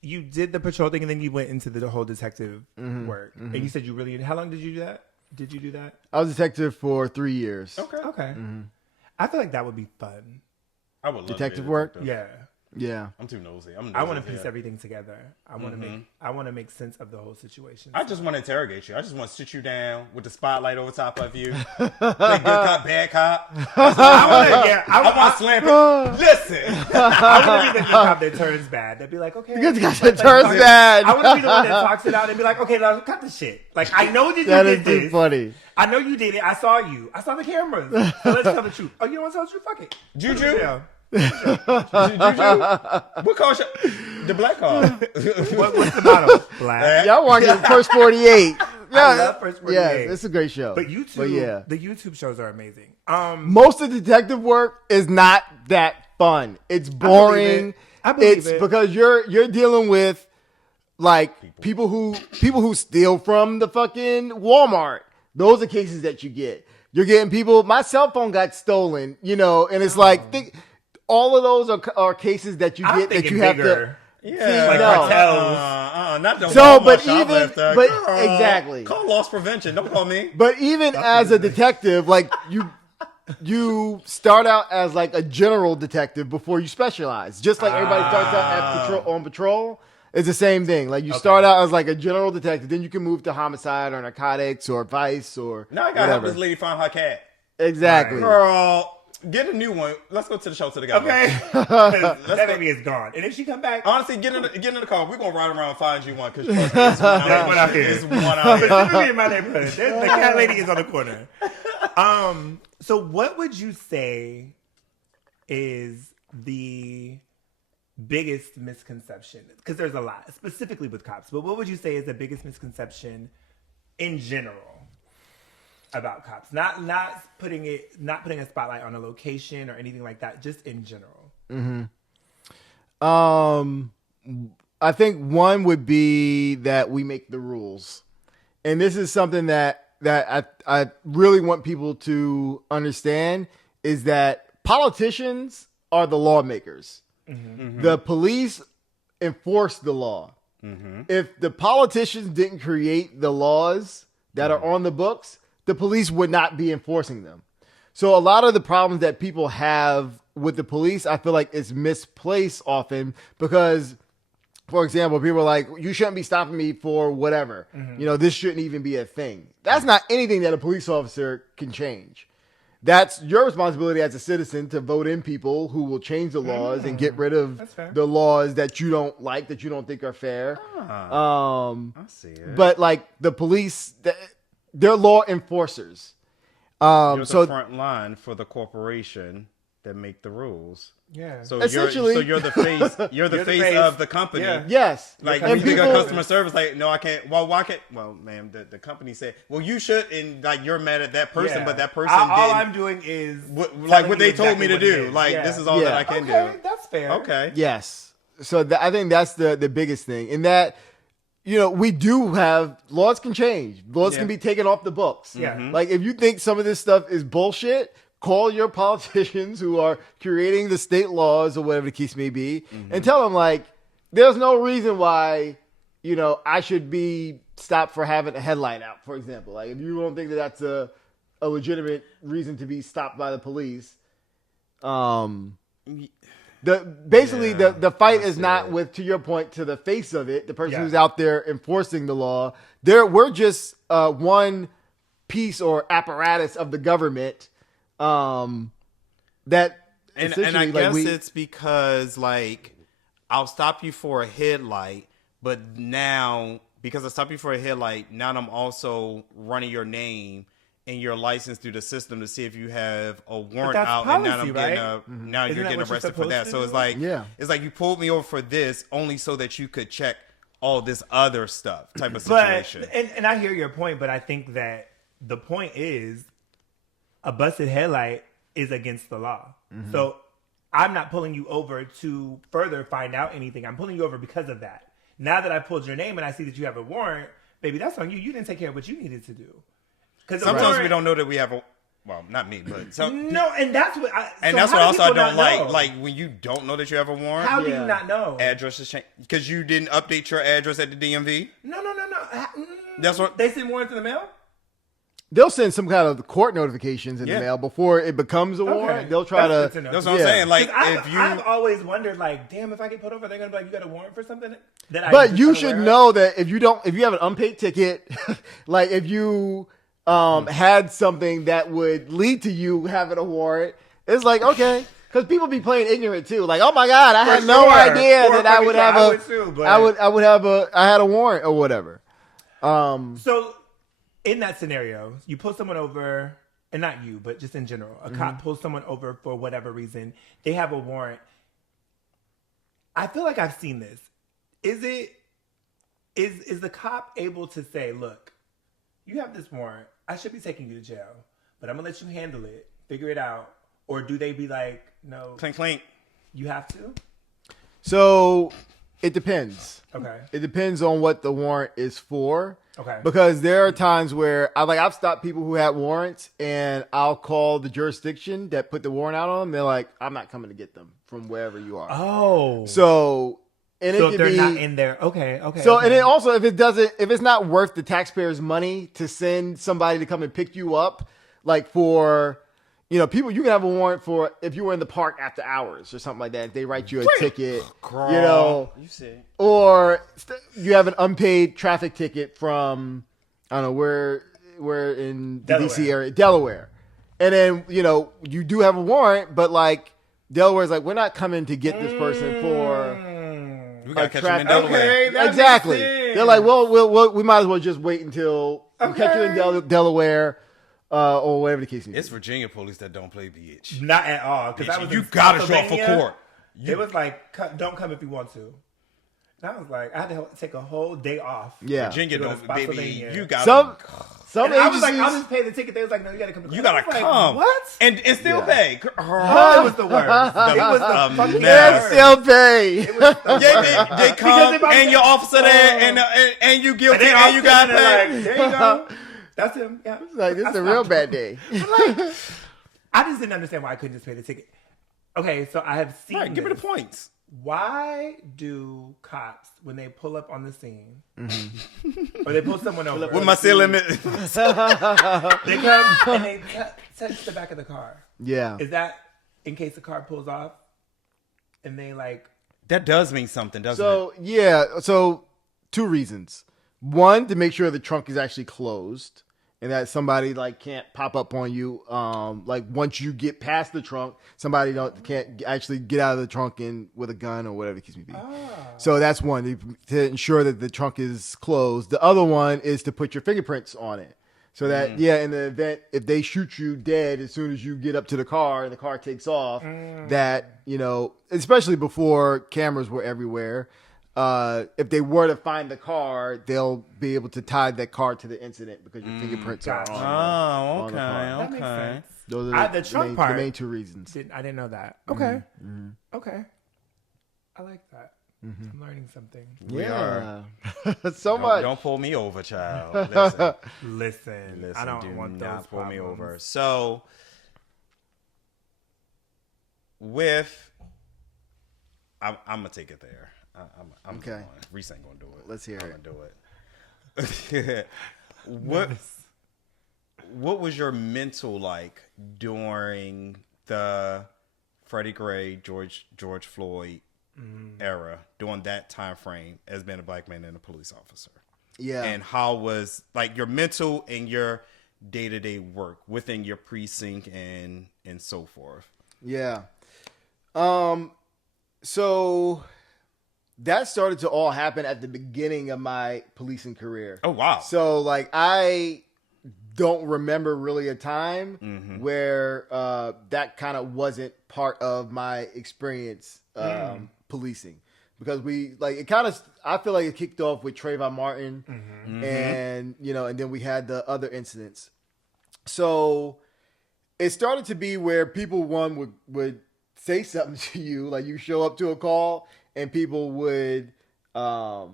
you did the patrol thing and then you went into the whole detective work. And you said you really, how long did you do that? Did you do that? I was a detective for 3 years. Okay. I feel like that would be fun. I would love Detective to be a Yeah. work? detective. I'm too nosy. I want to piece everything together. I want to make sense of the whole situation. I just want to interrogate you. I just want to sit you down with the spotlight over top of you. Play good cop, bad cop. I want to slam it. Listen. I want to be the good cop that turns bad. They'd be like, okay. Good cop that turns bad. I want to be the one that talks it out and be like, okay, now cut the shit. Like, I know that you That did is too this. funny. I know you did it. I saw you. I saw the cameras. So let's tell the truth. Oh, you don't want to tell the truth? Fuck it. Juju? Yeah. What car? The black car. What's the motto? Black. Y'all want to get first 48. I love First 48. Yeah, it's a great show. But YouTube, But yeah. the YouTube shows are amazing. Most of the detective work is not that fun. It's boring. I believe It's it. because you're dealing with like people who steal from the fucking Walmart. Those are cases that you get. You're getting people. My cell phone got stolen, and it's like all of those are cases that you I'm get that thinking you have bigger. Yeah. Like no. cartels. Not the So, Walmart but shoplifter. even- but Girl, exactly. Call loss prevention. Don't call me. But even as a detective, like you start out as like a general detective before you specialize. Just like everybody starts out on patrol. It's the same thing. Like you start out as like a general detective, then you can move to homicide or narcotics or vice or Now I gotta help whatever. this lady find her cat. Exactly. Girl, get a new one. Let's go to the shelter together. Okay. That baby is gone. And if she come back, Honestly, get in the car. We're gonna ride around and find you one because it's one out here. It's one out here. specifically in my neighborhood, the cat lady is on the corner. So what would you say is the biggest misconception? Because there's a lot, specifically with cops. But what would you say is the biggest misconception in general about cops? Not putting a spotlight on a location or anything like that. Just in general. I think one would be that we make the rules. And this is something that I really want people to understand is that politicians are the lawmakers. The police enforce the law. If the politicians didn't create the laws that are on the books, the police would not be enforcing them. So a lot of the problems that people have with the police, I feel like is misplaced often because, for example, people are like, you shouldn't be stopping me for whatever. This shouldn't even be a thing. That's not anything that a police officer can change. That's your responsibility as a citizen to vote in people who will change the laws and get rid of the laws that you don't like, that you don't think are fair. I see it. But like the police, they're law enforcers. You're the So front line for the corporation that make the rules. Yeah. So Essentially- you're the face. You're the face of the company. Yeah. yes, Like and we got people, customer service. Like, no, I can't. Well, why can't? Well, ma'am, the company said, well, you should, and like you're mad at that person, Yeah. but that person all didn't. I'm doing is Like what they telling told me you to exactly do. what Like it is. this is all Yeah. that I can Okay, do. that's fair. Okay. yes. So I think that's the biggest thing. In that, we do have laws can change. Laws can be taken off the books. Yeah. Like if you think some of this stuff is bullshit, call your politicians who are creating the state laws or whatever the case may be, and tell them like, there's no reason why, I should be stop for having a headlight out, for example. Like if you don't think that that's a legitimate reason to be stopped by the police, the fight is not with, to your point, to the face of it, the person who's out there enforcing the law. We're just one piece or apparatus of the government that. And I guess it's because, like, I'll stop you for a headlight, but now, because I stop you for a headlight, now I'm also running your name and your license through the system to see if you have a warrant out, policy, and now now you're getting arrested for that. So it's like, you pulled me over for this only so that you could check all this other stuff type of situation. And I hear your point, but I think that the point is a busted headlight is against the law. Mm-hmm. So I'm not pulling you over to further find out anything. I'm pulling you over because of that. Now that I pulled your name and I see that you have a warrant, baby, that's on you. You didn't take care of what you needed to do. Because sometimes we don't know that we have a. Well, not me, but and that's what. That's what also I don't like. Like when you don't know that you have a warrant. How do you not know? Address is changed because you didn't update your address at the DMV. No. That's what they send warrants in the mail. They'll send some kind of court notifications in the mail before it becomes a warrant. They'll try to. That's what I'm saying. Like, I've always wondered, like, damn, if I get pulled over, they're gonna be like, you got a warrant for something. But you should know that if you have an unpaid ticket, like if you had something that would lead to you having a warrant, it's like okay. Because people be playing ignorant too, like, oh my god, I had no idea that I would have I had a warrant or whatever. So in that scenario, you pull someone over, and not you, but just in general, a cop pulls someone over for whatever reason. They have a warrant. I feel like I've seen this. Is the cop able to say, look, you have this warrant. I should be taking you to jail, but I'm gonna let you handle it, figure it out, or do they be like, no, clink clink, you have to? So it depends. Okay. It depends on what the warrant is for. Okay. Because there are times where I've stopped people who had warrants and I'll call the jurisdiction that put the warrant out on them. They're like, I'm not coming to get them from wherever you are. Oh. So if they're not in there, okay. So and then also if it's not worth the taxpayers' money to send somebody to come and pick you up, like for people, you can have a warrant for if you were in the park after hours or something like that. If they write you a ticket, you see, or you have an unpaid traffic ticket from, I don't know, we're in the DC area, Delaware. And then, you do have a warrant, but like Delaware's like, we're not coming to get this person for. We gotta catch them in Delaware. Okay, exactly. They're like, well, we might as well just wait until we catch you in Delaware. Or whatever the case may be. It's Virginia police that don't play bitch. Not at all. Because you gotta show up for court. It was like, don't come if you want to. And I was like, I had to take a whole day off. Yeah. Virginia don't, baby. You got some agencies. I was like, I'll just pay the ticket. They was like, no, you gotta come to court. You gotta come. Like, what? And still pay. It was the worst. It was the fucking worst. Still pay. They come and your officer there and you guilty and you gotta pay. Like, there you go. That's him. Yeah. Like, this is a real bad day. I just didn't understand why I couldn't just pay the ticket. Okay, so I have seen. Right, give me the points. Why do cops, when they pull up on the scene, or they pull someone over with my ceiling, they come and they touch the back of the car? Yeah. Is that in case the car pulls off, and they like? That does mean something, doesn't it? Yeah. So 2 reasons. One, to make sure the trunk is actually closed and that somebody like can't pop up on you. Like once you get past the trunk, somebody can't actually get out of the trunk with a gun or whatever the case may be. So that's one, to ensure that the trunk is closed. The other one is to put your fingerprints on it. So that, in the event, if they shoot you dead as soon as you get up to the car and the car takes off, that, especially before cameras were everywhere, if they were to find the car, they'll be able to tie that car to the incident because your fingerprints are on the car. That makes sense. Those are the trunk part. The main 2 reasons. I didn't know that. Okay. Okay. I like that. I'm learning something. We are. So much. Don't pull me over, child. Listen. I don't want those not pull problems. me over. So, I'm gonna take it there. I'm okay. Reese ain't gonna do it. Let's hear it. I'm gonna do it. What was your mental like during the Freddie Gray, George Floyd era, during that time frame as being a black man and a police officer? Yeah. And how was like your mental and your day-to-day work within your precinct and so forth? Yeah. So that started to all happen at the beginning of my policing career. Oh, wow. So like I don't remember really a time where that kind of wasn't part of my experience policing, because we like it kind of, I feel like it kicked off with Trayvon Martin and and then we had the other incidents. So it started to be where people would say something to you, like you show up to a call and people would I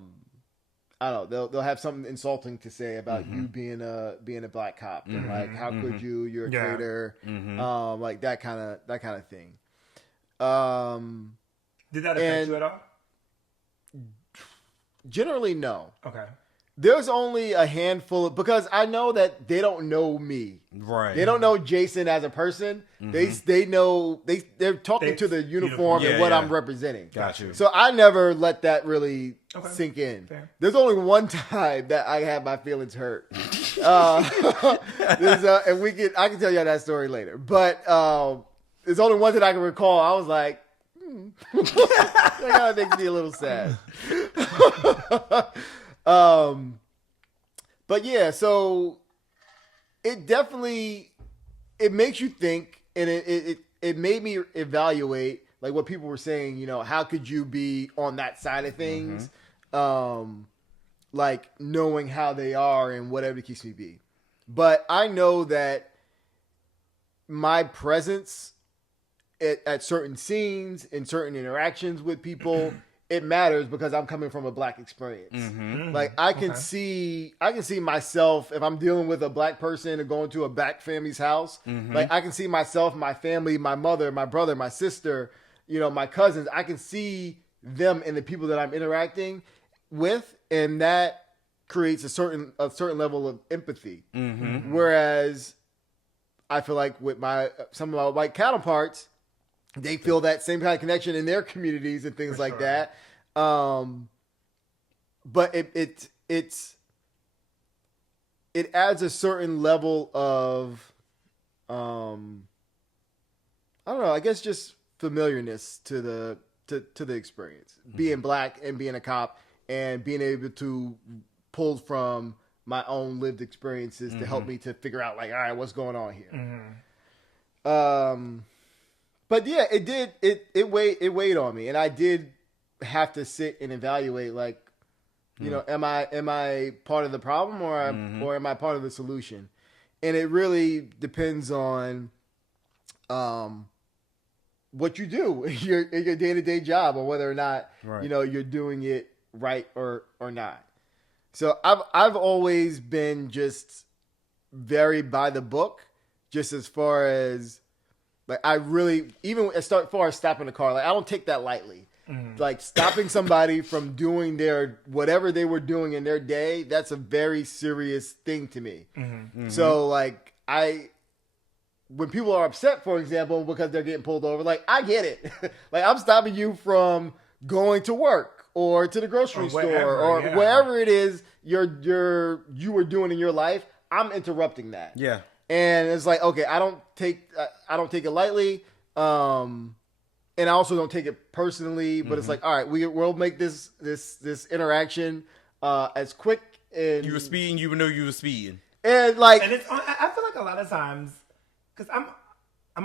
don't know, they'll have something insulting to say about you being a black cop and like how could you, you're a traitor, like that kind of thing. Did that affect you at all? Generally, no. Okay. There's only a handful of, because I know that they don't know me. Right. They don't know Jason as a person. They know they're talking to the uniform and what I'm representing. Got you. So I never let that really sink in. Fair. There's only one time that I had my feelings hurt. And I can tell you that story later. But there's only one that I can recall. I was like, that kind of makes me a little sad. But yeah, so it definitely, it makes you think, and it made me evaluate like what people were saying, how could you be on that side of things? Like knowing how they are and whatever the case may be. But I know that my presence at certain scenes, in certain interactions with people, it matters because I'm coming from a black experience. Like I can see myself if I'm dealing with a black person and going to a black family's house. Like I can see myself, my family, my mother, my brother, my sister, my cousins. I can see them and the people that I'm interacting with, and that creates a certain level of empathy. Whereas I feel like with some of my white counterparts, they feel that same kind of connection in their communities and things like that. But it adds a certain level of, I don't know, I guess just familiarness to the experience. Being black and being a cop and being able to pull from my own lived experiences to help me to figure out like, all right, what's going on here? But yeah, it weighed on me, and I did have to sit and evaluate, like, am I part of the problem or am I part of the solution? And it really depends on what you do in your day-to-day job, or whether or not you're doing it right or not. So I've always been just very by the book, just as far as like I really, even as far as stopping the car, like I don't take that lightly. Like stopping somebody from doing whatever they were doing in their day, that's a very serious thing to me. So like when people are upset, for example, because they're getting pulled over, like I get it. Like I'm stopping you from going to work or to the grocery store or wherever it is you were doing in your life. I'm interrupting that. Yeah. And it's like, okay, I don't take it lightly. And I also don't take it personally, but it's like, all right, we'll make this interaction as quick. And you were speeding, you know you were speeding, and like, and I feel like a lot of times, because I'm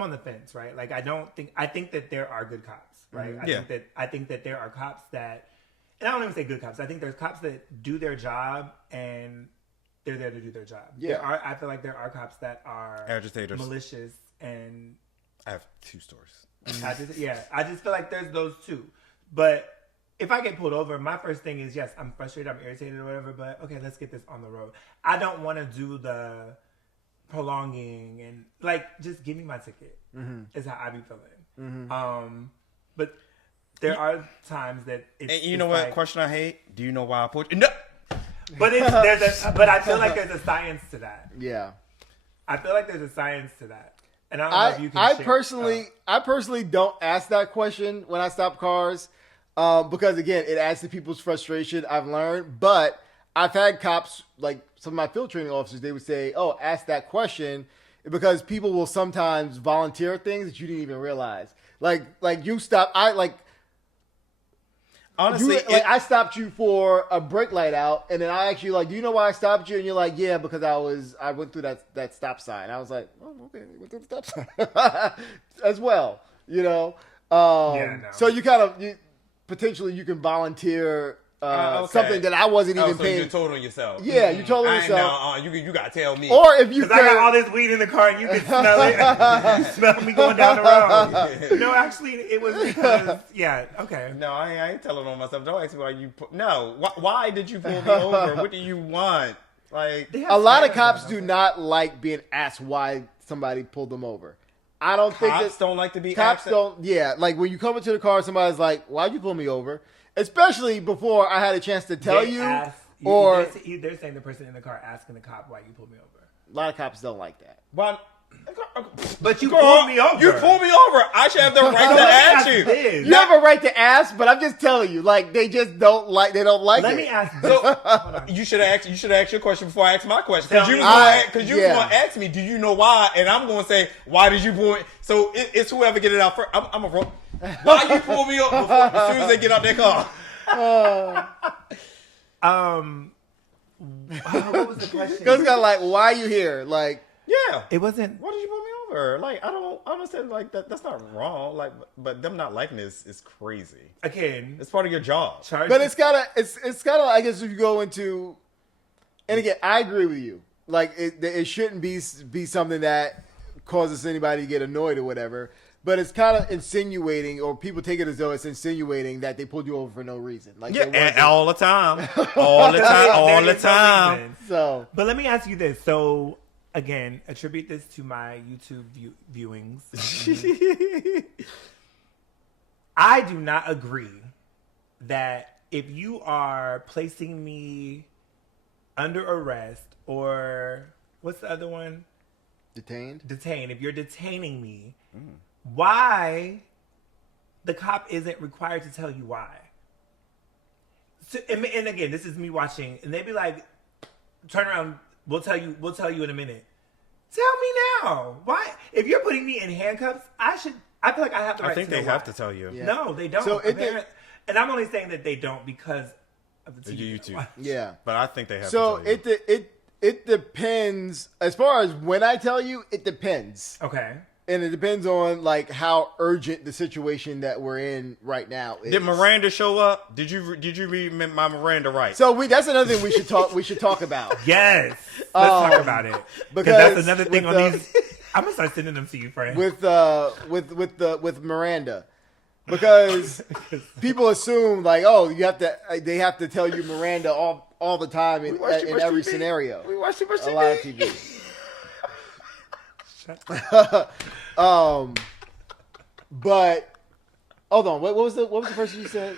on the fence, right? Like I think that there are good cops, right? I think that there are cops that, and I don't even say good cops. I think there's cops that do their job and they're there to do their job. Yeah, I feel like there are cops that are agitators, malicious, and I have 2 stories. I just feel like there's those two. But if I get pulled over, my first thing is, yes, I'm frustrated, I'm irritated or whatever, but okay, let's get this on the road. I don't want to do the prolonging and like, just give me my ticket is how I be feeling. But there are times that it's, and you know what, like, question I hate? Do you know why I pulled you? No. But I feel like there's a science to that. Yeah. I feel like there's a science to that. And I don't know if you can I personally don't ask that question when I stop cars because, again, it adds to people's frustration, I've learned. But I've had cops, like some of my field training officers, they would say, oh, ask that question because people will sometimes volunteer things that you didn't even realize. Like you stop, honestly, I stopped you for a brake light out, and then I actually do you know why I stopped you? And you're like, yeah, because I went through that stop sign. I was like, oh, okay, you went through the stop sign as well, No. So you potentially you can volunteer something that I wasn't even paying. You told on yourself. Yeah, you told on yourself. You gotta tell me. Or if you, because I got all this weed in the car and you can smell it. You smell me going down the road. No, actually, it was because okay. No, I ain't telling on myself. Don't ask me why you. Why did you pull me over? What do you want? Like a lot of cops do not like being asked why somebody pulled them over. I don't think cops don't like to be cops asked. Don't. Yeah, like when you come into the car, somebody's like, "Why'd you pull me over?" Especially before I had a chance to tell they're saying the person in the car asking the cop why you pulled me over. A lot of cops don't like that. Why? But you pulled me over. You pulled me over. I should have the right to ask you. You have a right to ask, but I'm just telling you, they just don't like. They don't like it. Let me ask. So you should have asked your question before I asked my question. Because you was going to ask me, do you know why? And I'm going to say, why did you pull me? So it's whoever get it out first. I'm a roll. Why you pull me up as soon as they get out their car? What was the question? Because it's why are you here? Yeah, it wasn't. Why did you pull me over? I don't understand. That's not wrong. But them not liking this is crazy. Again, it's part of your job. But it's gotta. I guess if you go into, and again, I agree with you. It shouldn't be something that causes anybody to get annoyed or whatever. But it's kind of insinuating, or people take it as though it's insinuating that they pulled you over for no reason. All the time, all the time. So, but let me ask you this. So, again, attribute this to my YouTube viewings. I do not agree that if you are placing me under arrest or what's the other one? Detained. If you're detaining me. Why the cop isn't required to tell you why. So, and again, this is me watching, and they'd be like, turn around, we'll tell you in a minute. Tell me now. Why? If you're putting me in handcuffs, I feel like I have the right to know. I think they have to tell you. Yeah. No, they don't. So and I'm only saying that they don't because of the YouTube. Yeah. But I think they have to tell you. So it depends. As far as when I tell you, it depends. Okay. And it depends on how urgent the situation that we're in right now is. Did Miranda show up? Did you read my Miranda rights? So that's another thing we should talk about. Yes, let's talk about it because that's another thing on these. I'm gonna start sending them to you, Frank. With Miranda, because people assume they have to tell you Miranda all the time in every scenario. We watch too much TV. A lot of TV. But hold on. What was the person you said?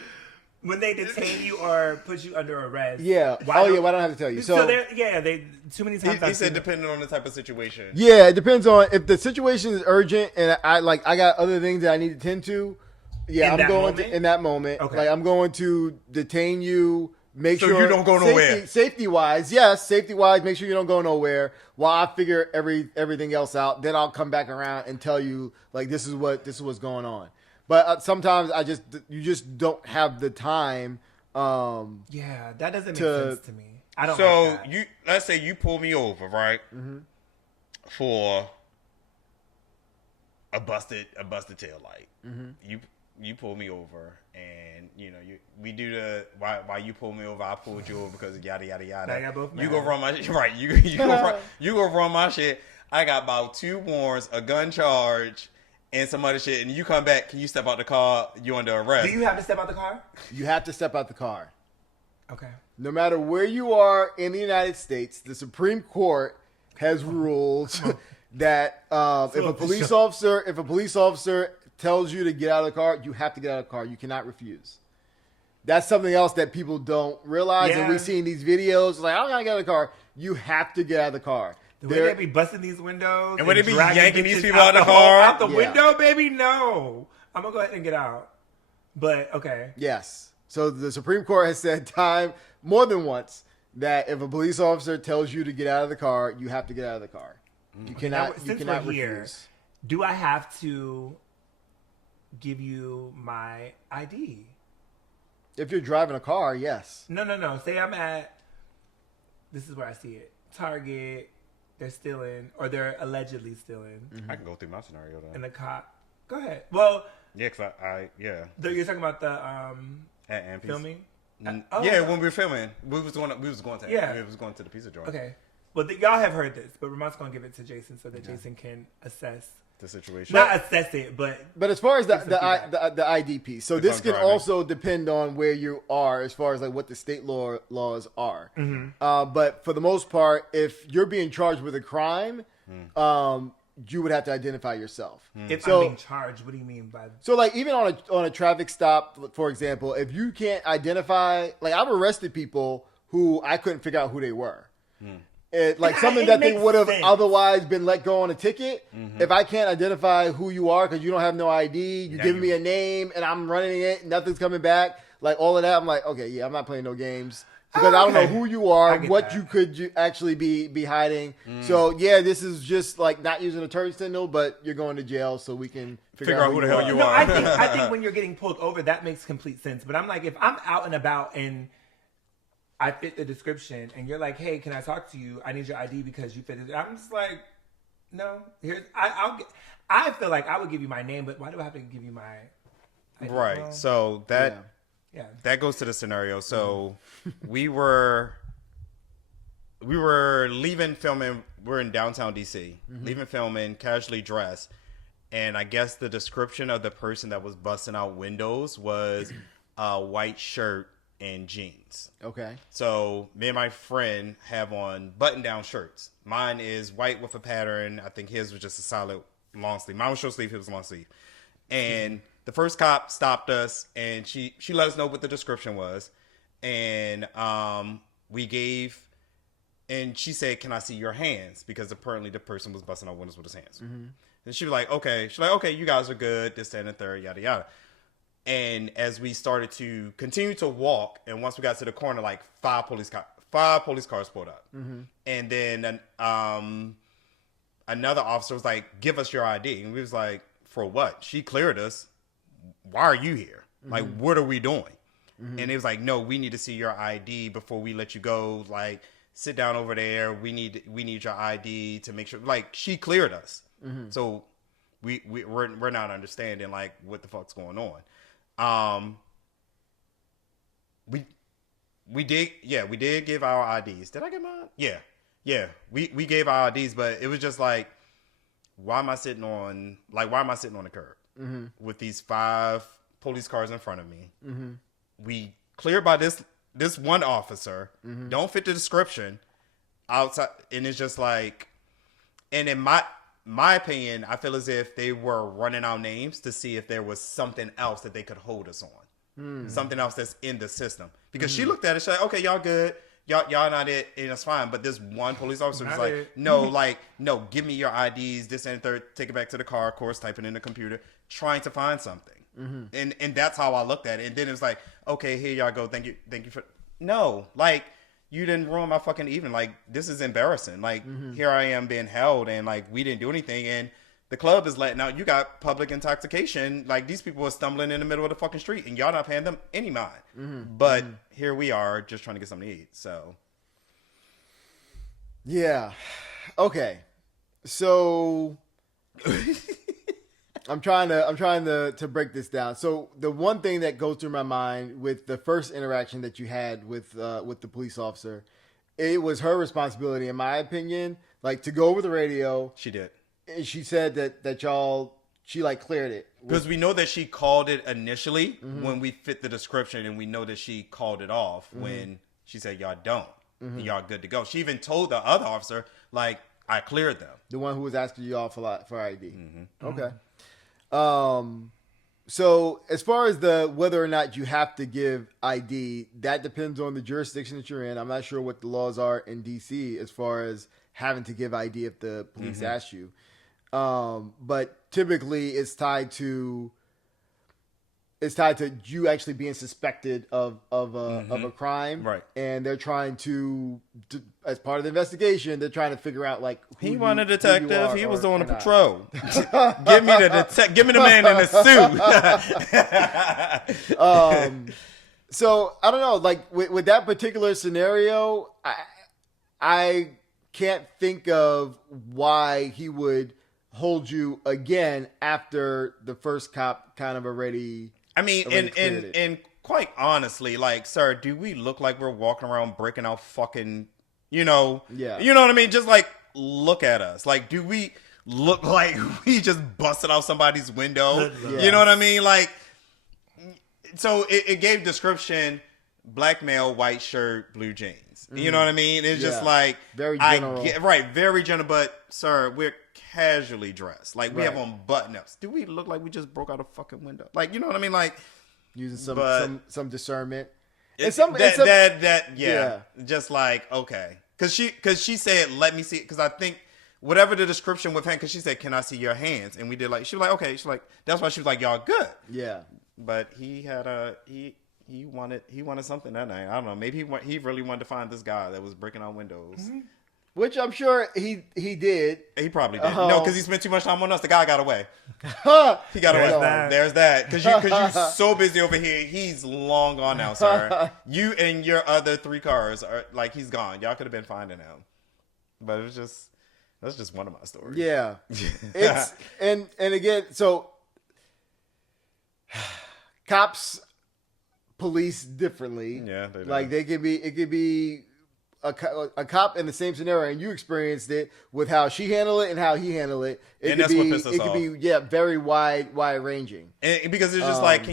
When they detain you or put you under arrest. Yeah. Why don't I have to tell you? So they too many times. He said depending on the type of situation. Yeah, it depends on if the situation is urgent and I got other things that I need to tend to. Yeah, I'm going to in that moment. Okay. I'm going to detain you. Make sure you don't go nowhere. Safety wise, make sure you don't go nowhere while I figure everything else out. Then I'll come back around and tell you this is what's going on. But sometimes you just don't have the time. Yeah, that doesn't make sense to me. I don't. So like that. let's say you pull me over, right? Mm-hmm. For a busted tail light. Mm-hmm. You pull me over, and we do the why you pull me over. I pulled you over because of yada yada yada. You go run my shit, right? You go run my shit. I got about 2 warrants, a gun charge, and some other shit. And you come back. Can you step out the car? You under arrest? Do you have to step out the car? You have to step out the car. Okay. No matter where you are in the United States, the Supreme Court has ruled that if a police officer tells you to get out of the car, you have to get out of the car. You cannot refuse. That's something else that people don't realize. And Yeah. we see in these videos, like, I gotta get out of the car. You have to get out of the car. The way they be busting these windows And would they be dragging yanking these bitches people out the whole- car? out the Yeah. window, baby? No, I'm gonna go ahead and get out. But okay, Yes. So the Supreme Court has said time more than once that if a police officer tells you to get out of the car, you have to get out of the car. You cannot. You since cannot we're here, refuse. do I have to give you my ID? If you're driving a car, yes. No. Say I'm at. This is where I see it. Target. They're stealing, or they're allegedly stealing, I can go through my scenario though. and the cop. Go ahead. Well, Yeah, cause yeah. you're talking about the At Ampi's. filming. Yeah, when we were filming, we was going to Yeah. we was going to the pizza joint. Okay. Well, y'all have heard this, but Ramont's gonna give it to Jason so that Jason can assess, The situation. not assess it, but But as far as Give some the ID piece, so If this I'm can driving. also depend on where you are as far as like what the state laws are. Mm-hmm. But for the most part, if you're being charged with a crime, you would have to identify yourself. if So- I'm being charged, what do you mean by? So like even on a traffic stop, for example, if you can't identify, like I've arrested people who I couldn't figure out who they were. Like something It that they makes would have sense. otherwise been let go on a ticket. If I can't identify who you are because you don't have no ID, you're Now giving me you- a name and I'm running it, nothing's coming back, like all of that, I'm like, okay, yeah, I'm not playing no games. Because I don't know Okay. who you are, I get what that. you could actually be hiding. So yeah, this is just like not using a turn signal, but you're going to jail, so we can figure out who the hell you No, are. I think when you're getting pulled over, that makes complete sense. But I'm like, if I'm out and about and I fit the description, and you're like, "Hey, can I talk to you? I need your ID because you fit it." I'm just like, "No, here's I feel like I would give you my name, but why do I have to give you my ID? Right. Well, So that yeah. that goes to the scenario. So we were leaving filming. We're in downtown DC, leaving filming, casually dressed, and I guess the description of the person that was busting out windows was a white shirt and jeans. Okay. So me and my friend have on button-down shirts. Mine is white with a pattern. I think his was just a solid long sleeve. Mine was short sleeve. His was long sleeve. And the first cop stopped us, and she let us know what the description was, and we gave. And she said, "Can I see your hands?" Because apparently the person was busting out windows with his hands. And she was like, "Okay." She's like, "Okay, you guys are good. This, that, and the third, yada yada." And as we started to continue to walk, and once we got to the corner, like five police cars pulled up, and then another officer was like, "Give us your ID," and we was like, "For what?" She cleared us. Why are you here? Like, what are we doing? And it was like, "No, we need to see your ID before we let you go. Like, sit down over there. We need your ID to make sure." Like, she cleared us, so we're not understanding like what the fuck's going on. We did give our IDs. Did I get mine? Yeah. We gave our IDs, but it was just like, why am I sitting on the curb with these 5 police cars in front of me? We cleared by this one officer, don't fit the description outside, and it's just like, and in my opinion, I feel as if they were running our names to see if there was something else that they could hold us on. Something else that's in the system. Because she looked at it, she's like, "Okay, y'all good. Y'all not it, and it's fine." But this one police officer was Not like, it. "No, give me your IDs, this and third, take it back to the car," of course, typing in the computer, trying to find something. And that's how I looked at it. And then it was like, "Okay, here y'all go. Thank you for..." No, like, you didn't ruin my fucking evening. Like, this is embarrassing. Like, here I am being held, and like, we didn't do anything, and the club is letting out, you got public intoxication. Like, these people are stumbling in the middle of the fucking street, and y'all not paying them any mind. But here we are, just trying to get something to eat. So, Yeah. Okay. So I'm trying to break this down. So the one thing that goes through my mind with the first interaction that you had with the police officer, it was her responsibility, in my opinion, like to go over the radio. she did. And she said that she like cleared it. Because we know that she called it initially when we fit the description, and we know that she called it off when she said, "Y'all don't. And y'all good to go." She even told the other officer, like, "I cleared them." The one who was asking you all for ID. Okay. So as far as the whether or not you have to give ID, that depends on the jurisdiction that you're in. I'm not sure what the laws are in DC as far as having to give ID if the police ask you. But typically it's tied to you actually being suspected of a crime, Right. And they're trying to, as part of the investigation, they're trying to figure out like He wasn't a detective. He was on a not. patrol. Give me the man in the suit. So I don't know, like with that particular scenario, I can't think of why he would hold you again after the first cop kind of already. I mean, and quite honestly, like, sir, do we look like we're walking around breaking out fucking, Yeah. you know what I mean? Just like, look at us. Like, do we look like we just busted out somebody's window? Yeah. You know what I mean? Like, so it gave description: black male, white shirt, blue jeans. You know what I mean? It's just like very general. very general. But sir, we're casually dressed. Like we have Right. on button-ups. Do we look like we just broke out a fucking window? Like, you know what I mean? Like using some discernment. Yeah. Just like, okay. Cause she said, let me see, cause I think whatever the description with him, cause she said, can I see your hands? And we did like, she was like, okay. She's like, that's why she was like, y'all good. Yeah. But he had he wanted something that night. I don't know. Maybe he really wanted to find this guy that was breaking out windows. Mm-hmm. Which I'm sure he did. He probably did. No, because he spent too much time on us. The guy got away. He got away. that. There's that. Because you're so busy over here. He's long gone now, sir. You and your other 3 cars are like, he's gone. Y'all could have been finding him. But that's just one of my stories. Yeah. It's and again, so cops police differently. Yeah, they do. Like it could be a cop in the same scenario, and you experienced it with how she handled it and how he handled it. It And could that's what be pissed us off. very wide ranging. And because it's just like,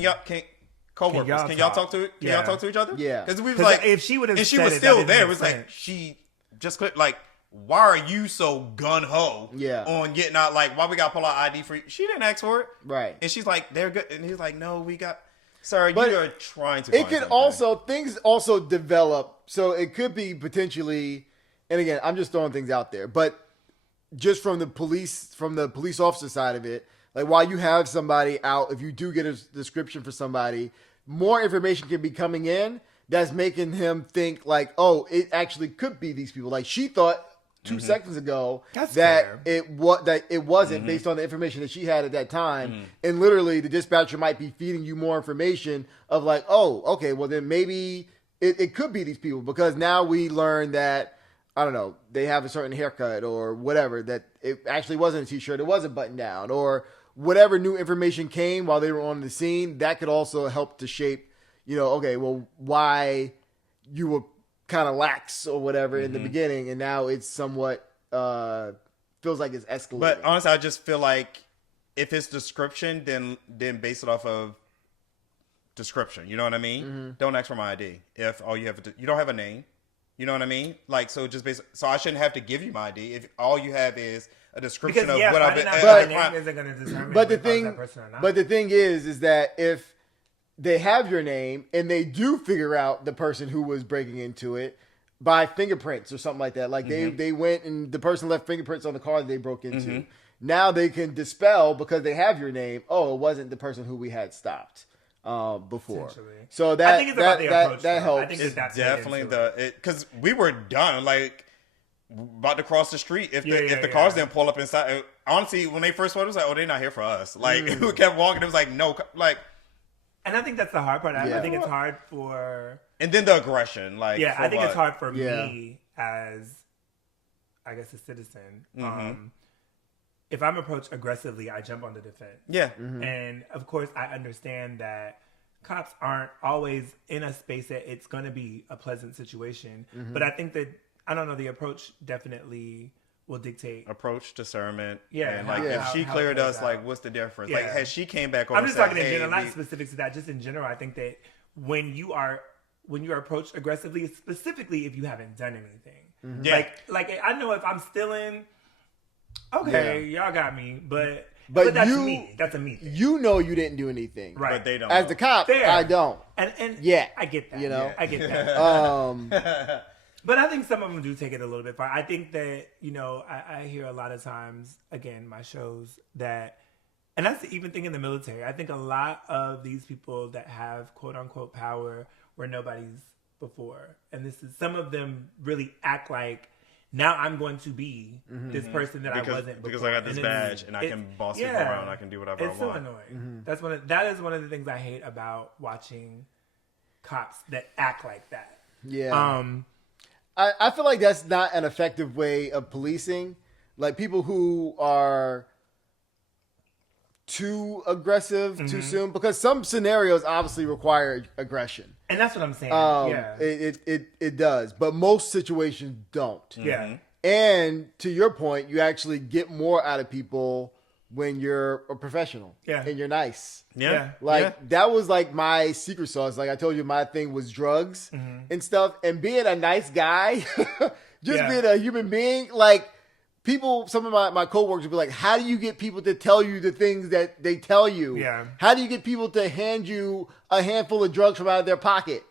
co-workers, y'all can y'all talk? talk to Yeah. y'all talk to each other? Yeah. Because we was 'Cause like, if she would've and she said was it, still that there. It didn't was make like, sense. she just clicked, like, why are you so gun-ho on getting out? Like, why we got to pull out ID for you? She didn't ask for it. Right. And she's like, they're good. And he's like, no, we got, sorry, But you are trying to It find could something. also things also develop, so it could be potentially. And again, I'm just throwing things out there, but just from the police officer side of it, like while you have somebody out, if you do get a description for somebody, more information can be coming in that's making him think like, oh, it actually could be these people. Like she thought 2 seconds ago That's that fair. it wasn't based on the information that she had at that time, and literally the dispatcher might be feeding you more information of like, oh, okay, well then maybe it could be these people because now we learn that. I don't know, they have a certain haircut or whatever, that it actually wasn't a t-shirt, it wasn't buttoned down, or whatever new information came while they were on the scene, that could also help to shape, okay, well, why you were kind of lax or whatever in the beginning, and now it's somewhat, feels like it's escalating. But honestly, I just feel like if it's description, then base it off of description. You know what I mean? Don't ask for my ID. If all you have you don't have a name. You know what I mean? Like, so just so I shouldn't have to give you my ID if all you have is a description Because of what I've been. my name isn't going to determine But the if I was thing, that person or not. but the thing is that if they have your name and they do figure out the person who was breaking into it by fingerprints or something like that, like they went and the person left fingerprints on the car that they broke into. Now they can dispel because they have your name. Oh, it wasn't the person who we had stopped before. So that I think it's about the approach. that though. helps. I think It's that's definitely into it. because we were done, like about to cross the street. If the Yeah. cars didn't pull up inside, honestly, when they first started, it was like, oh, they're not here for us. Like we kept walking, it was like, no, like. And I think that's the hard part. I Yeah. think it's hard for. And then the aggression, like Yeah, for I think what? it's hard for Yeah. me as, I guess, a citizen. If I'm approached aggressively, I jump on the defense. Yeah, And of course, I understand that cops aren't always in a space that it's going to be a pleasant situation. But I think that, I don't know, the approach definitely will dictate. approach, discernment. Yeah, and like how- if she how it cleared plays us, like out. what's the difference? Yeah. Like has she came back over? I'm just and said, talking in hey, general, not we- specific to that. Just in general, I think that when you are approached aggressively, specifically if you haven't done anything, Yeah. like I know if I'm stealing, okay, y'all got me, but But that's me. That's a me thing. You know you didn't do anything. Right. But they don't. As know. the cop, Fair. I don't. And Yeah. I get that. You know? I get that. Um, But I think some of them do take it a little bit far. I think that, I hear a lot of times, again, my shows that, and that's even thing in the military. I think a lot of these people that have quote unquote power were nobody's before. And some of them really act like, now I'm going to be this person that I wasn't before. Because I got this badge and I can boss people around. I can do whatever I want. It's so annoying. That is one of the things I hate about watching cops that act like that. yeah. I feel like that's not an effective way of policing. Like people who are too aggressive too soon, because some scenarios obviously require aggression. And that's what I'm saying. Yeah. It does, but most situations don't. Yeah. And to your point, you actually get more out of people when you're a professional. Yeah. And you're nice. Yeah. Like that was like my secret sauce. Like I told you, my thing was drugs and stuff. And being a nice guy, just being a human being, like people, some of my coworkers would be like, how do you get people to tell you the things that they tell you? Yeah. How do you get people to hand you a handful of drugs from out of their pocket?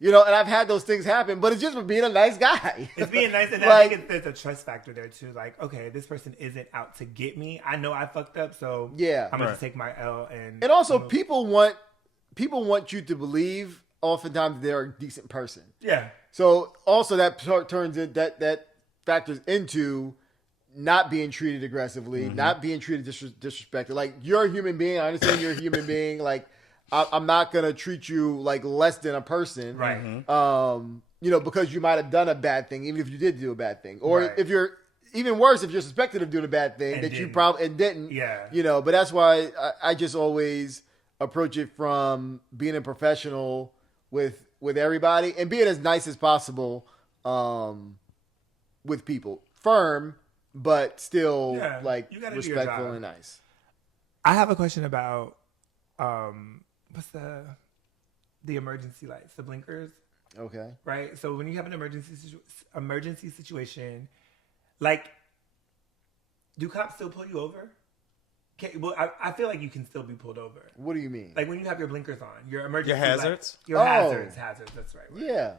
And I've had those things happen, but it's just for being a nice guy. It's being nice, and Like- I think there's a trust factor there too. Like, okay, this person isn't out to get me. I know I fucked up, so Yeah. I'm gonna just take my L. And also, people want you to believe oftentimes they're a decent person. yeah, So also that turns in that factors into not being treated aggressively, not being treated disrespected. Like you're a human being. I understand you're a human being. Like I'm not gonna treat you like less than a person, right. Because you might have done a bad thing, even if you did do a bad thing, or Right. if you're even worse, if you're suspected of doing a bad thing And that you didn't. probably didn't. Yeah. But that's why I just always approach it from being a professional with everybody and being as nice as possible with people, firm but still Yeah, like you gotta do your respectful job. and nice. I have a question about what's the emergency lights, the blinkers, Okay. right? So when you have an emergency situation, like, do cops still pull you over? I feel like you can still be pulled over. What do you mean? Like when you have your blinkers on, your emergency Your hazards? Your Oh. hazards. That's right. Yeah.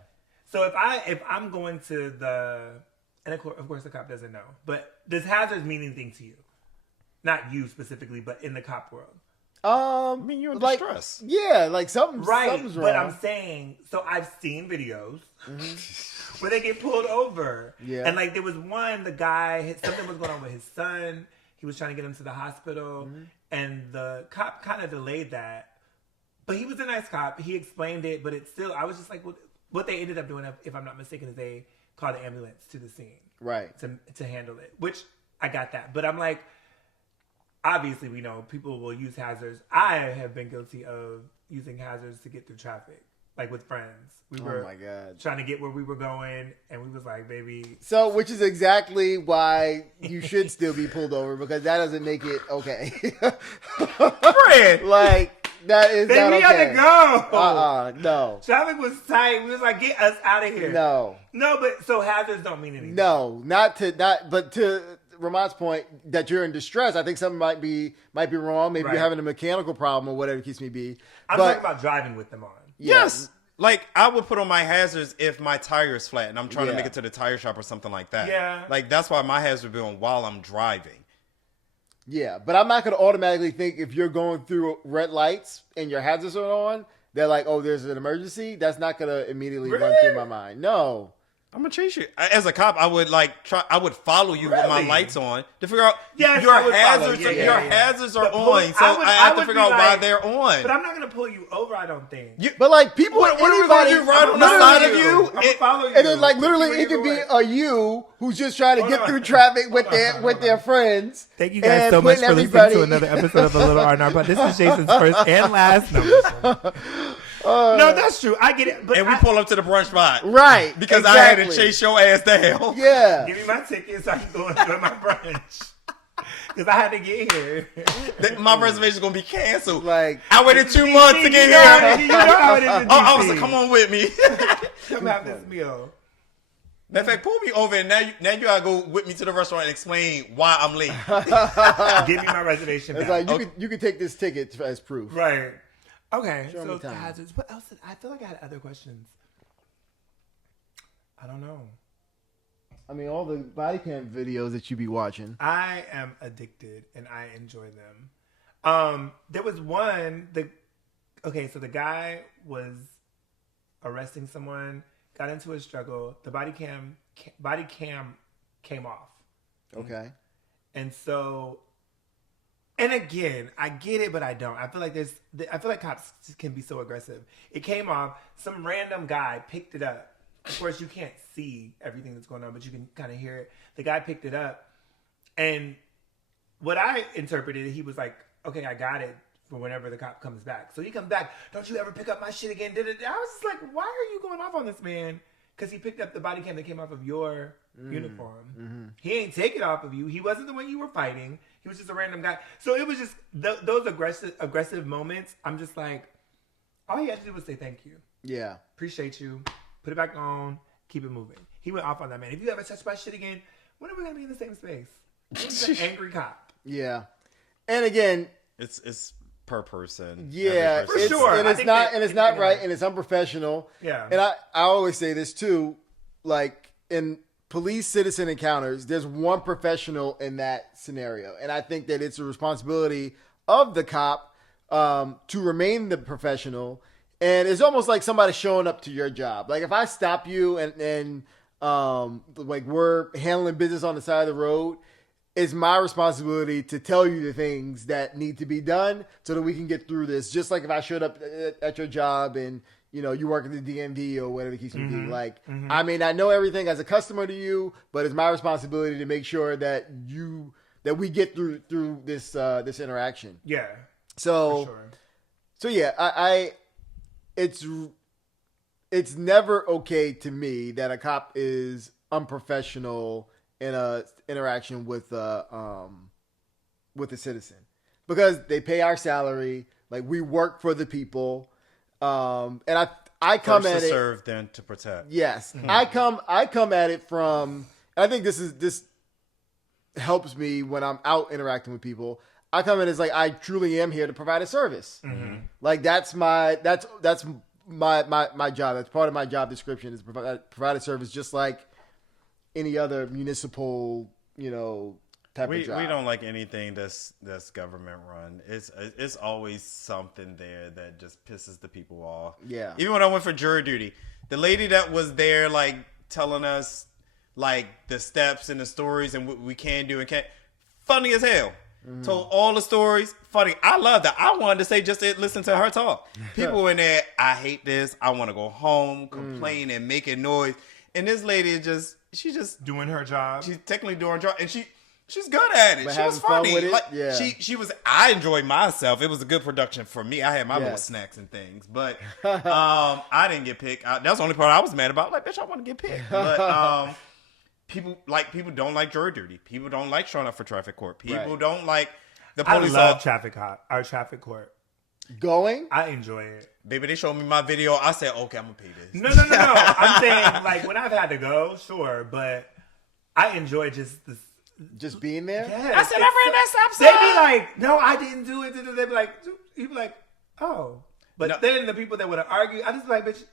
So if I'm going to and of course the cop doesn't know, but does hazards mean anything to you? Not you specifically, but in the cop world. I mean, you're in like, distress. Yeah, like something's Right, wrong. but I'm saying, so I've seen videos where they get pulled over. Yeah. And like there was one, the guy, something was going on with his son. He was trying to get him to the hospital. And the cop kind of delayed that. But he was a nice cop. He explained it, but it's still, I was just like, what they ended up doing, if I'm not mistaken, is they called the ambulance to the scene. Right. To handle it, which I got that. But I'm like, obviously we know people will use hazards. I have been guilty of using hazards to get through traffic, like with friends. We were my God. trying to get where we were going, and we was like, baby. So, which is exactly why you should still be pulled over, because that doesn't make it okay. Fred, Like, that is baby, not we okay. had to go. No. Traffic was tight. We was like, get us out of here. No. But so hazards don't mean anything. No. But to Ramont's point that you're in distress, I think something might be wrong. Maybe Right. you're having a mechanical problem or whatever the case may be. I'm But talking about driving with them on. Yes. Like, I would put on my hazards if my tire is flat and I'm trying to Yeah. make it to the tire shop or something like that. Yeah. Like, that's why my hazard would be on while I'm driving. Yeah, but I'm not going to automatically think if you're going through red lights and your hazards are on, they're like, oh, there's an emergency. That's not going to immediately run Really? through my mind. No. I'm gonna chase you. As a cop, I would I would follow you with my Really? lights on to figure out Yes, your I would follow. hazards. Yeah, Your yeah, yeah. hazards are But on, so I have to would figure be out why like- they're on. But I'm not going to pull you over, I don't think. But like people, What are we anybody, gonna do? Ride on the I'm side gonna of follow you? I'm going to follow you. and then like literally it Either could be way. a you who's just trying to Hold get on. through traffic with Hold on. their friends. Thank you guys and so much putting for listening everybody- to another episode of A Little R&R. But this is Jason's first and last number. No, that's true. I get it. But And we pull up to the brunch spot, Right. Because I had to exactly. chase your ass down. Yeah. give me my ticket so I can go enjoy my brunch. Because I had to get here. My reservation's gonna be canceled. Like, I waited 2 months to get You here. know how it is in I was DC. like, come on with me. Come have this meal. Matter of fact, pull me over and now you gotta go with me to the restaurant and explain why I'm late. Give me my reservation It's back. like you could take this ticket as proof. Right. Okay. Show me So time. hazards. What else? I feel like I had other questions. I don't know. I mean, all the body cam videos that you be watching. I am addicted and I enjoy them. There was one. So the guy was arresting someone, got into a struggle. The body cam came off. Okay. And so, and again, I get it, but I don't. I feel like cops can be so aggressive. It came off. Some random guy picked it up. Of course, you can't see everything that's going on, but you can kind of hear it. The guy picked it up, and what I interpreted, he was like, "Okay, I got it for whenever the cop comes back." So he comes back. Don't you ever pick up my shit again? I was just like, "Why are you going off on this man?" Because he picked up the body cam that came off of your uniform. Mm-hmm. He ain't take it off of you. He wasn't the one you were fighting. He was just a random guy. So it was just those aggressive moments. I'm just like, all he had to do was say thank you. Yeah. Appreciate you. Put it back on. Keep it moving. He went off on that man. If you ever touch my shit again, when are we gonna be in the same space? He's an angry cop. Yeah. And again, It's per person. yeah, Every person. For sure. and I it's think not that- and it's not right, and it's unprofessional. Yeah. And I always say this too, like in police citizen encounters, there's one professional in that scenario, and I think that it's a responsibility of the cop to remain the professional. And it's almost like somebody showing up to your job. Like if I stop you and like we're handling business on the side of the road, it's my responsibility to tell you the things that need to be done so that we can get through this. Just like if I showed up at your job and you work at the DMV or whatever the case may be. Like, I mean, I know everything as a customer to you, but it's my responsibility to make sure that we get through this interaction. Yeah. So, For sure. so yeah, it's never okay to me that a cop is unprofessional in a interaction with a citizen, because they pay our salary, like we work for the people, and I come First at to it. serve, then to protect. Yes, I come at it from. I think this helps me when I'm out interacting with people. I come in as like I truly am here to provide a service. Mm-hmm. Like that's my job. That's part of my job description is provide a service, just like any other municipal type of job. We don't like anything that's government run. It's always something there that just pisses the people off. Yeah. Even when I went for jury duty, the lady that was there like telling us like the steps and the stories and what we can do and can't, funny as hell. Told all the stories. Funny. I love that. I wanted to say just to listen to her talk. People in there, I hate this. I want to go home, complain and making noise. And this lady she's just Doing her job. she's technically doing her job, and she's good at it. But She was having fun funny. with it? Like Yeah. she was. I enjoyed myself. It was a good production for me. I had my little Yes. snacks and things, but I didn't get picked. That was the only part I was mad about. Like, bitch, I want to get picked. But people don't like jury duty. People don't like showing up for traffic court. People Right. don't like the I police. love our traffic court. Going. I enjoy it. Baby, they showed me my video. I said, okay, I'm gonna pay this. No. I'm saying like when I've had to go, sure, but I enjoy just this. Just being there. Yes, I said, I ran that stop They'd sign. be like, no, I didn't do it. They'd be like, you'd be like, oh. But No. then the people that would argue, I just be like, bitch.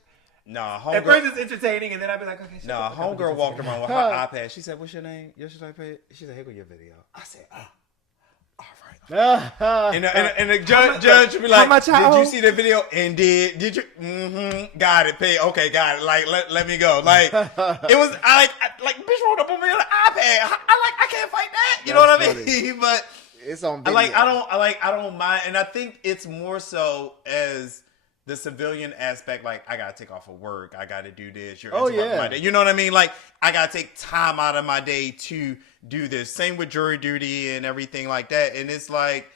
Nah, At first it's entertaining, and then I'd be like, okay. shut Nah, the fuck up. homegirl walked around with her iPad. She said, "What's your name? Should I pay?" She said, "Here go your video." I said, "Oh, all right." And the judge would be like, much I "Did you owe?" see the video? And did you? Mm-hmm. Got it. Pay. Okay, got it. Like, let me go. Like, it was. I like bitch rolled up on me on the iPad. I can't fight that. You know what I mean? But It's on I video. I don't mind, and I think it's more so as the civilian aspect. Like, I gotta take off of work. I gotta do this. You're interrupting yeah. my day. You know what I mean? Like, I gotta take time out of my day to do this. Same with jury duty and everything like that. And it's like,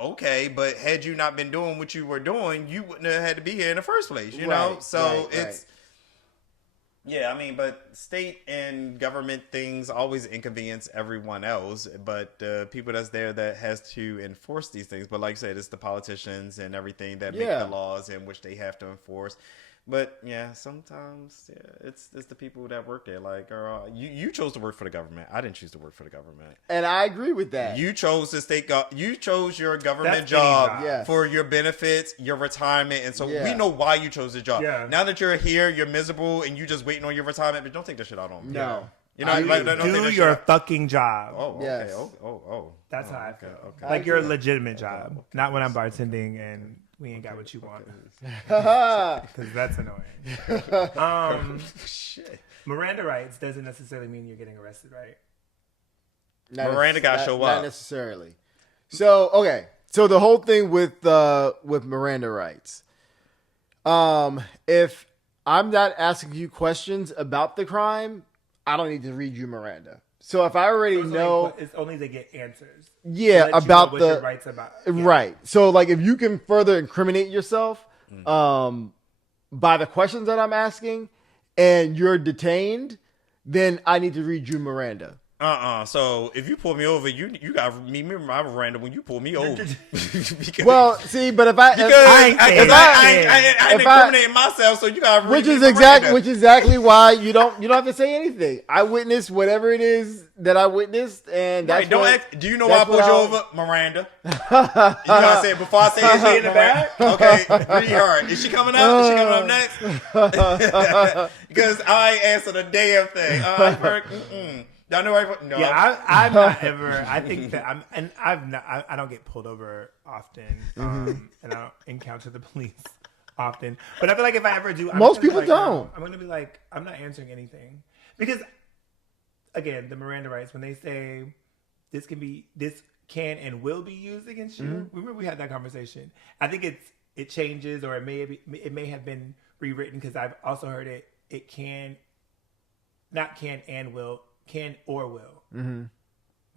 okay, but had you not been doing what you were doing, you wouldn't have had to be here in the first place. You know? Right, So right, it's. right. Yeah, I mean, but state and government things always inconvenience everyone else, but people that's there that has to enforce these things. But like I said, it's the politicians and everything that make Yeah. the laws in which they have to enforce. But yeah, sometimes it's the people that work there. Like, you chose to work for the government. I didn't choose to work for the government. And I agree with that. You chose to you chose your government That's any job. job Yes. for your benefits, your retirement, and so Yeah. we know why you chose the job. Yeah. Now that you're here, you're miserable, and you just waiting on your retirement. But don't take this shit out on me. No. You know, like, don't take Do this shit your out. fucking job. Oh, okay. Yes. Oh. That's how I okay, feel. okay. Like your legitimate job, not when I'm bartending and we ain't got what you want. Haha. Because that's annoying. Shit. Miranda rights doesn't necessarily mean you're getting arrested, right? Miranda gotta show Not up. necessarily. So okay. So the whole thing with Miranda rights. If I'm not asking you questions about the crime, I don't need to read you Miranda. So if I already know, It's only to get answers. yeah, To let you know about what the your rights about. Yeah. right. So like if you can further incriminate yourself, by the questions that I'm asking, and you're detained, then I need to read you Miranda. So if you pull me over, you got me my Miranda when you pull me over. Because, Well, see, but if I, because I I ain't if I- incriminating myself, so you got which is exactly why you don't have to say anything. I witnessed whatever it is that I witnessed, and that's Right, don't what- ask. Do you know why I that's pulled what you I'll- over, Miranda? You gotta say it before I say it. Is she in the back? Okay, read her. Is she coming up? Is she coming up next? Because I ain't answered a damn thing. Y'all know right? No. Yeah, I'm not ever. I think that I don't get pulled over often, and I don't encounter the police often. But I feel like if I ever do, I'm Most just gonna be people like, don't. no, I'm going to be like, I'm not answering anything because, again, the Miranda rights when they say this can and will be used against you. Remember we had that conversation. I think it changes, or it may have been rewritten because I've also heard it can, not can and will. Can or will.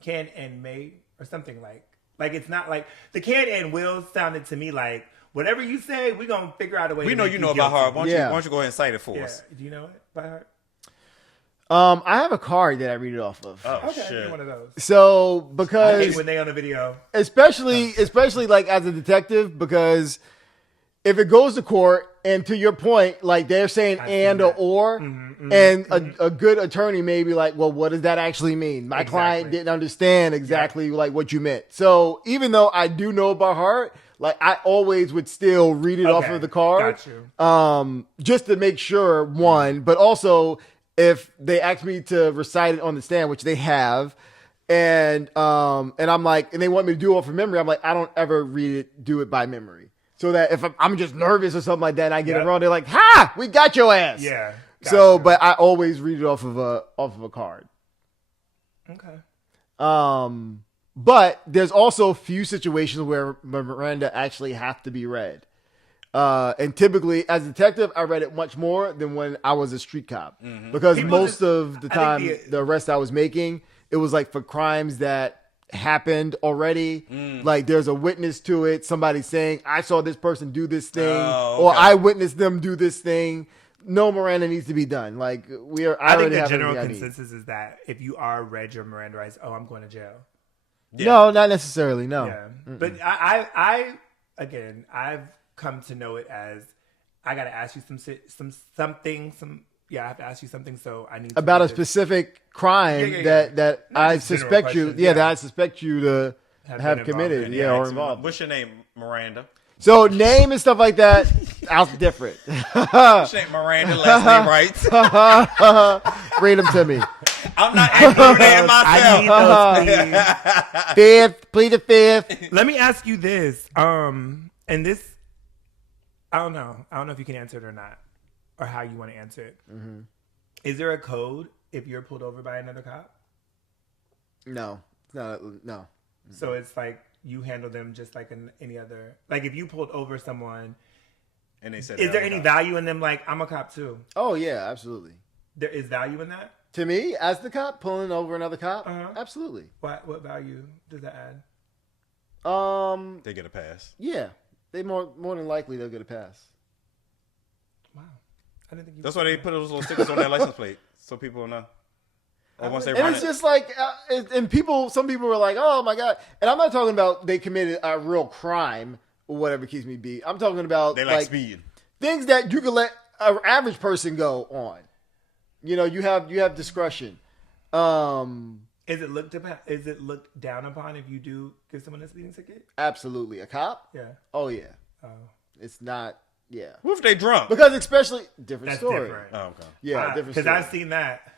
Can and may, or something like it's not like the can and will sounded to me like whatever you say, we're gonna figure out a way. We to know make you know about guilty. heart. Why don't you go ahead and cite it for Yeah, us? do you know it by heart? I have a card that I read it off of. Oh Okay, shit! you're one of those. So I because hate when they on the video. especially like as a detective, because if it goes to court and to your point, like they're saying and or, and a good attorney may be like, well, what does that actually mean? My client didn't understand exactly like what you meant. So even though I do know by heart, like I always would still read it off Okay, of the card, got you. just to make sure one, but also if they ask me to recite it on the stand, which they have, and I'm like, and they want me to do it off from memory, I'm like, I don't ever do it by memory. So that if I'm just nervous or something like that and I get it wrong, they're like, ha, we got your ass. Yeah. So, gotcha. but I always read it off of a card. Okay. But there's also a few situations where Miranda actually have to be read. And typically as a detective, I read it much more than when I was a street cop, because People most just- of the I time think the arrest I was making, it was like for crimes that happened already. Like there's a witness to it. Somebody saying, I saw this person do this thing, or I witnessed them do this thing. No Miranda needs to be done. Like I I think already the have general everything I need. consensus is that if you are read your Miranda rights, I'm going to jail. No, not necessarily. No. Yeah, but I've come to know it as I got to ask you something. Yeah, I have to ask you something. So I need to About do a this. specific crime Yeah. that Not I just general suspect you. questions, Yeah, yeah. that I suspect you to Have have been involved committed. in. Yeah, or So, involved. what's your name, Miranda? So name and stuff like that, that's different. What's your name, Miranda? Last name right? Read them to me. I'm not incriminating I myself. need those, please. Fifth, plead the fifth. Let me ask you this. And this, I don't know if you can answer it or not, or how you want to answer it. Is there a code if you're pulled over by another cop? No. So it's like you handle them just like any other. Like if you pulled over someone, And they said, is there any value in them? Like I'm a cop too. Oh yeah, absolutely. There is value in that. To me, as the cop pulling over another cop, Uh-huh. absolutely. What value does that add? They get a pass. Yeah, they more than likely they'll get a pass. Wow, I didn't think you. That's why they put those little stickers on their license plate so people will know. Or once they And run it's it. just like, and some people were like, oh my God. And I'm not talking about they committed a real crime or whatever the case may be. I'm talking about They like speeding. things that you can let an average person go on. You have discretion. Is it looked down upon if you do give someone a speeding ticket? Absolutely. A cop? Yeah. Oh yeah. Oh. It's not. Yeah. What if they drunk? Because especially different That's story. different. Oh, okay. Yeah, different Because story. I've seen that.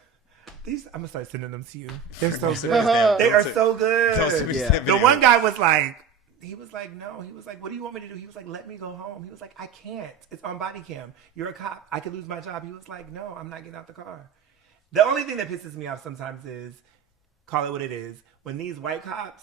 I'm gonna start sending them to you. They're so good. Don't They are send- so don't send me good. that The video. one guy was like, no. He was like, what do you want me to do? He was like, let me go home. He was like, I can't. It's on body cam. You're a cop. I could lose my job. He was like, no, I'm not getting out the car. The only thing that pisses me off sometimes is, call it what it is, when these white cops,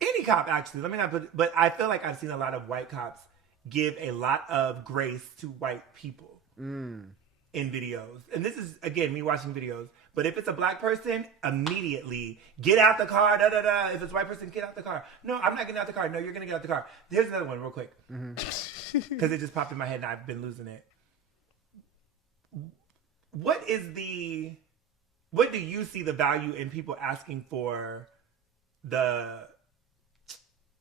any cop actually, let me not put, but I feel like I've seen a lot of white cops give a lot of grace to white people in videos. And this is, again, me watching videos. But if it's a black person, immediately, get out the car, da-da-da. If it's a white person, get out the car. No, I'm not getting out the car. No, you're going to get out the car. Here's another one real quick. Because it just popped in my head and I've been losing it. What do you see the value in people asking for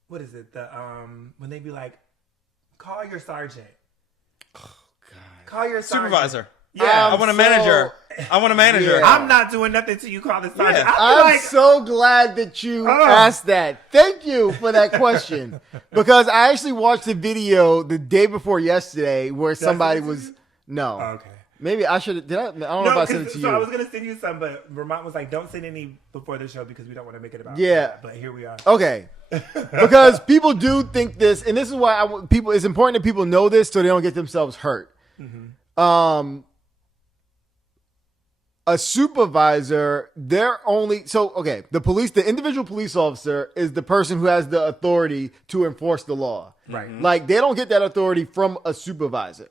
what is it? When they be like, call your sergeant. Oh God. Call your sergeant. Supervisor. Yeah. I want a manager. I want a manager. Yeah. I'm not doing nothing till you call the sergeant. Yeah. I feel I'm like, so glad that you asked that. Thank you for that question. Because I actually watched a video the day before yesterday where somebody send it to was you? no. Okay. Maybe I should have. Did I? I don't know if I sent it to you. So I was gonna send you some, but Ramont was like, "Don't send any before the show because we don't want to make it about." Yeah. that. But here we are. Okay. Because people do think this, and this is why people. It's important that people know this so they don't get themselves hurt. A supervisor, they're only the individual police officer is the person who has the authority to enforce the law. Right. Like they don't get that authority from a supervisor.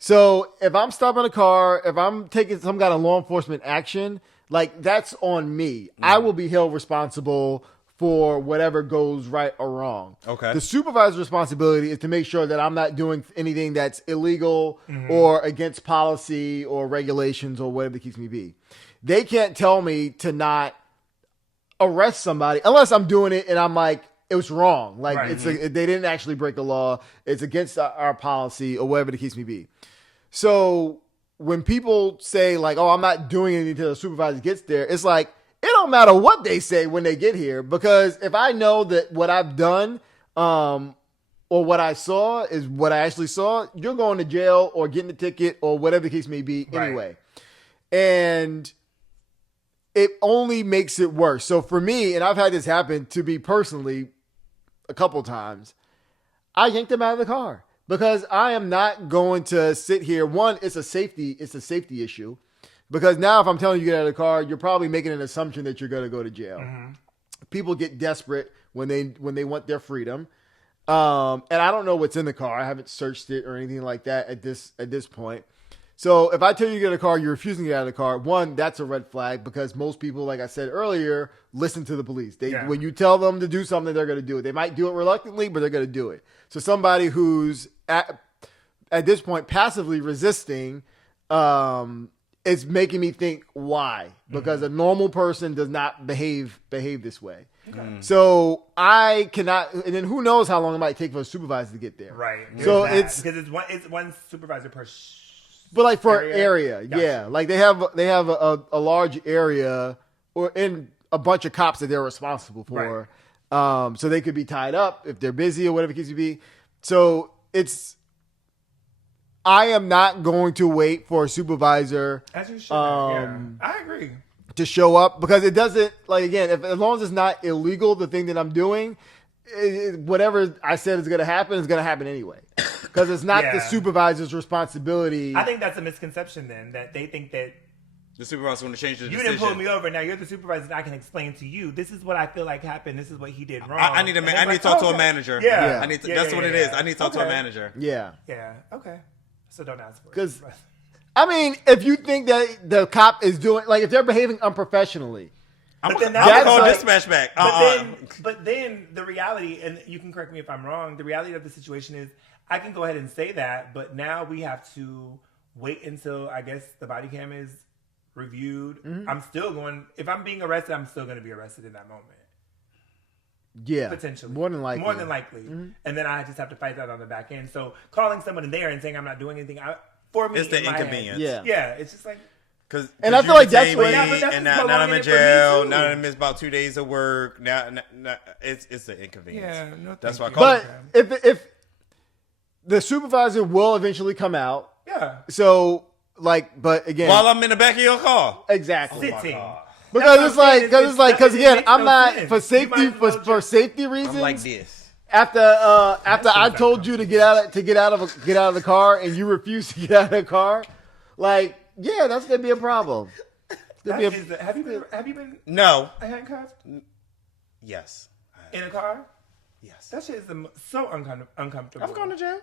So if I'm stopping a car, if I'm taking some kind of law enforcement action, like that's on me. I will be held responsible for whatever goes right or wrong. Okay. The supervisor's responsibility is to make sure that I'm not doing anything that's illegal or against policy or regulations or whatever the case may be. They can't tell me to not arrest somebody unless I'm doing it and I'm like, it was wrong. Like Right. they didn't actually break the law. It's against our policy or whatever the case may be. So when people say like, oh, I'm not doing anything until the supervisor gets there, it's like, it don't matter what they say when they get here, because if I know that what I've done or what I saw is what I actually saw, you're going to jail or getting a ticket or whatever the case may be anyway. And it only makes it worse. So for me, and I've had this happen to me personally a couple times, I yanked them out of the car because I am not going to sit here. One, it's a safety issue. Because now if I'm telling you to get out of the car, you're probably making an assumption that you're going to go to jail. People get desperate when they want their freedom. And I don't know what's in the car. I haven't searched it or anything like that at this point. So if I tell you to get out of the car, you're refusing to get out of the car. One, that's a red flag because most people, like I said earlier, listen to the police. When you tell them to do something, they're going to do it. They might do it reluctantly, but they're going to do it. So somebody who's at this point passively resisting, it's making me think why, because a normal person does not behave this way. So I cannot, and then who knows how long it might take for a supervisor to get there. Right. So There's that. Because it's one supervisor per. But like for area, Gotcha. yeah, like they have a large area or in a bunch of cops that they're responsible for. Right. So they could be tied up if they're busy or whatever the case may be. So I am not going to wait for a supervisor As you should. Yeah. I agree. to show up because it doesn't, like, again, as long as it's not illegal, the thing that I'm doing, whatever I said is going to happen anyway. Because it's not the supervisor's responsibility. I think that's a misconception then, that they think that The supervisor's going to change the you decision. didn't pull me over. Now you're the supervisor and I can explain to you, this is what I feel like happened. This is what he did wrong. I need to And talk to okay. a manager. Yeah. That's what it is. I need to talk to a manager. Yeah. Yeah. Okay. So don't ask for it. Because, I mean, if you think that the cop is doing, like, if they're behaving unprofessionally, I'm But then going to that's call like- dispatch back. But then the reality, and you can correct me if I'm wrong, the reality of the situation is I can go ahead and say that, but now we have to wait until, I guess, the body cam is reviewed. I'm still going, if I'm being arrested, I'm still going to be arrested in that moment. yeah. Potentially. More than likely. And then I just have to fight that on the back end. So calling someone in there and saying I'm not doing anything, for me. It's the in my head. inconvenience. Yeah. It's just like. And I feel like that's what- Yeah, but that's and just now I'm prolonging in it for me, jail. too. Now I missed about 2 days of work. Now it's the inconvenience. Yeah, no, That's thank why. you. But if the supervisor will eventually come out, Yeah. so like, but again, While I'm in the back of your car. exactly. Sitting. Because because again, makes I'm no not sense. for You safety might as well for just- safety reasons. I'm like this. After I told you to get out of the car and you refused to get out of the car, like yeah, that's gonna be a problem. Have you been No. handcuffed Yes. in a car? Yes. That shit is so uncomfortable. I've gone to jail.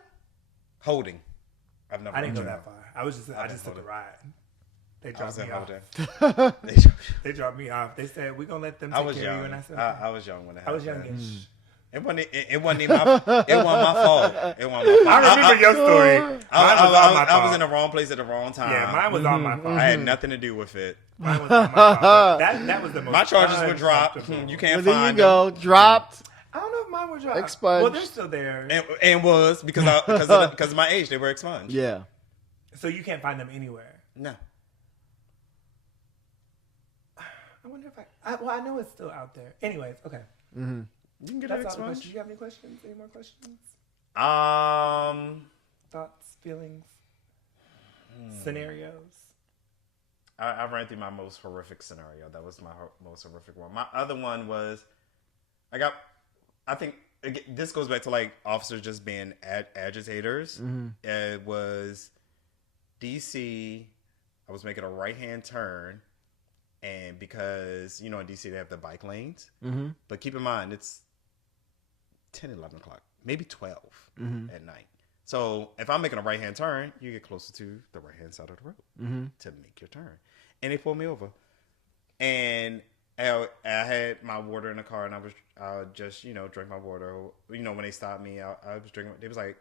Holding. I've never. I didn't go gone to that jail. far. I just took a ride. They I was dropped in me off. holding. They dropped me off. They said we're gonna let them I take was care of you, young. and I said I was young when it I was happened. youngish. It wasn't even my fault. It wasn't my fault. It wasn't my fault. I remember your story. Mine was all my I fault. was in the wrong place at the wrong time. Yeah, mine was all my fault. I had nothing to do with it. Mine was all my fault. That was the most. My charges were dropped. uncomfortable. You can't Well, there you find go, dropped. I don't know if mine were dropped. Expunged. Well, they're still there, them. And was because of my age, they were expunged. Yeah. so you can't find them anywhere. No. I wonder if I know it's still out there. Anyways, okay. You can get That's it all the questions. expunged. Do you have any questions? Any more questions? Thoughts, feelings, scenarios? I ran through my most horrific scenario. That was my most horrific one. My other one was, I think again, this goes back to like officers just being agitators. It was DC. I was making a right-hand turn, and because in DC they have the bike lanes, but keep in mind it's 10, 11 o'clock, maybe 12 at night. So if I'm making a right-hand turn, you get closer to the right-hand side of the road to make your turn. And they pulled me over. And I had my water in the car, and I just, drink my water. When they stopped me, I was drinking. They was like,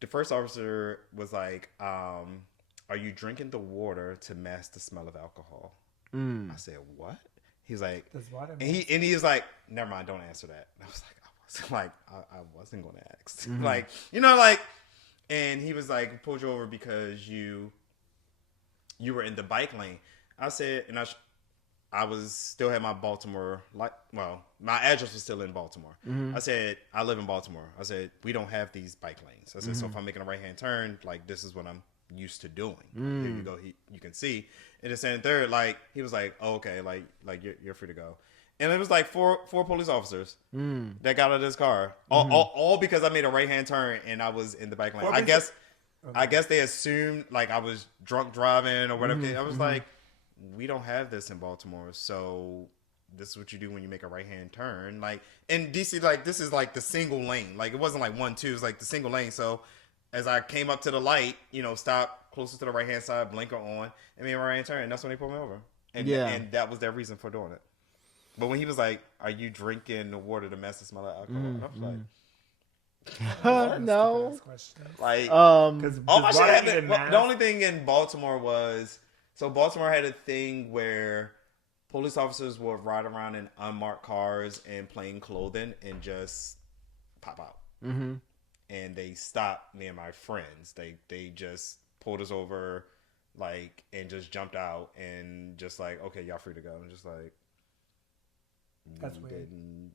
the first officer was like, are you drinking the water to mask the smell of alcohol? I said, what? He's like, Does water and he was like, never mind, don't answer that. And I was like, I wasn't going to ask. And he was like, pulled you over because you were in the bike lane. I said, and I was still had my Baltimore, my address was still in Baltimore. I said, I live in Baltimore. I said, we don't have these bike lanes. I said, so if I'm making a right-hand turn, like, this is what I'm used to doing. Here you go. You can see. And the second, third, like, he was like, oh, okay, like you're free to go. And it was like four police officers that got out of this car, all because I made a right-hand turn and I was in the bike lane. I guess they assumed like I was drunk driving or whatever. I was like, we don't have this in Baltimore, so this is what you do when you make a right-hand turn. Like in DC, like this is like the single lane. Like it wasn't like 1, 2. It was like the single lane. So as I came up to the light, stop closer to the right-hand side, blinker on, and made my right-hand turn. And that's when they pulled me over. And that was their reason for doing it. But when he was like, "Are you drinking the water to mask the smell of alcohol?" I was like, No. like, Because all my shit happened. The only thing in Baltimore was, so Baltimore had a thing where police officers would ride around in unmarked cars and plain clothing and just pop out. And they stopped me and my friends. They just pulled us over, like, and just jumped out and just like, okay, y'all free to go. And just like, That's weird. Didn't,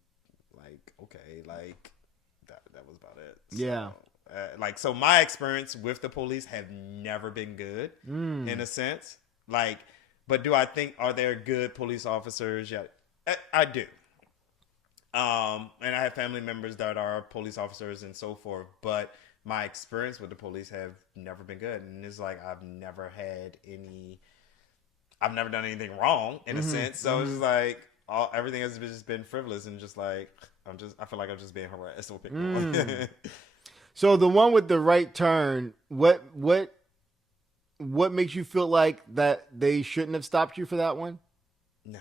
like, okay, like that was about it. Yeah. So my experience with the police have never been good in a sense. Like, but do I think, are there good police officers? Yeah, I do. And I have family members that are police officers and so forth, but my experience with the police have never been good. And it's like, I've never done anything wrong in a sense. So it's like, everything has just been frivolous and just like, I feel like I'm just being harassed or picked on. So the one with the right turn, what makes you feel like that they shouldn't have stopped you for that one? No.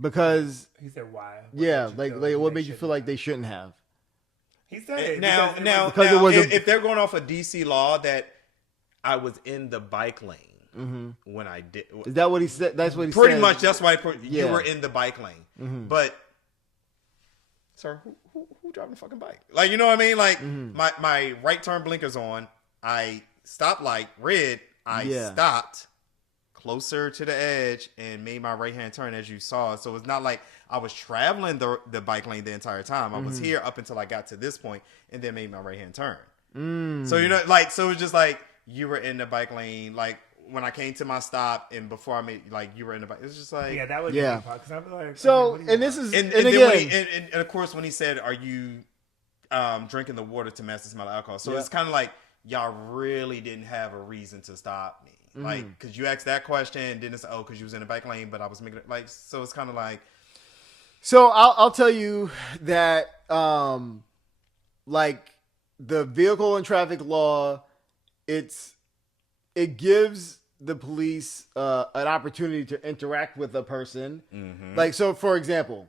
Because He said why? What made you feel like they shouldn't have? He said it. Now, because it was if they're going off a DC law that I was in the bike lane when I did, Is that what he said? That's what he said. pretty much that's why you Yeah. were in the bike lane. But, sir, who driving the fucking bike? Like, you know what I mean? Like my right turn blinkers on. I stoplight, red, I Yeah. stopped closer to the edge and made my right hand turn, as you saw. So it's not like I was traveling the bike lane the entire time. I was here up until I got to this point and then made my right hand turn. So so it's just like you were in the bike lane, like when I came to my stop and before I made, like, you were in the bike. It's just like, Yeah, that would be because I'm like, So, what do you and this want? is, and and then again, and of course when he said, "Are you drinking the water to mask the smell of alcohol?" So Yeah. it's kind of like y'all really didn't have a reason to stop me, like, because you asked that question and then it's because you was in the bike lane, but I was making it like, so it's kind of like, so I'll tell you that, like, the vehicle and traffic law, it gives the police an opportunity to interact with a person. Like, so for example,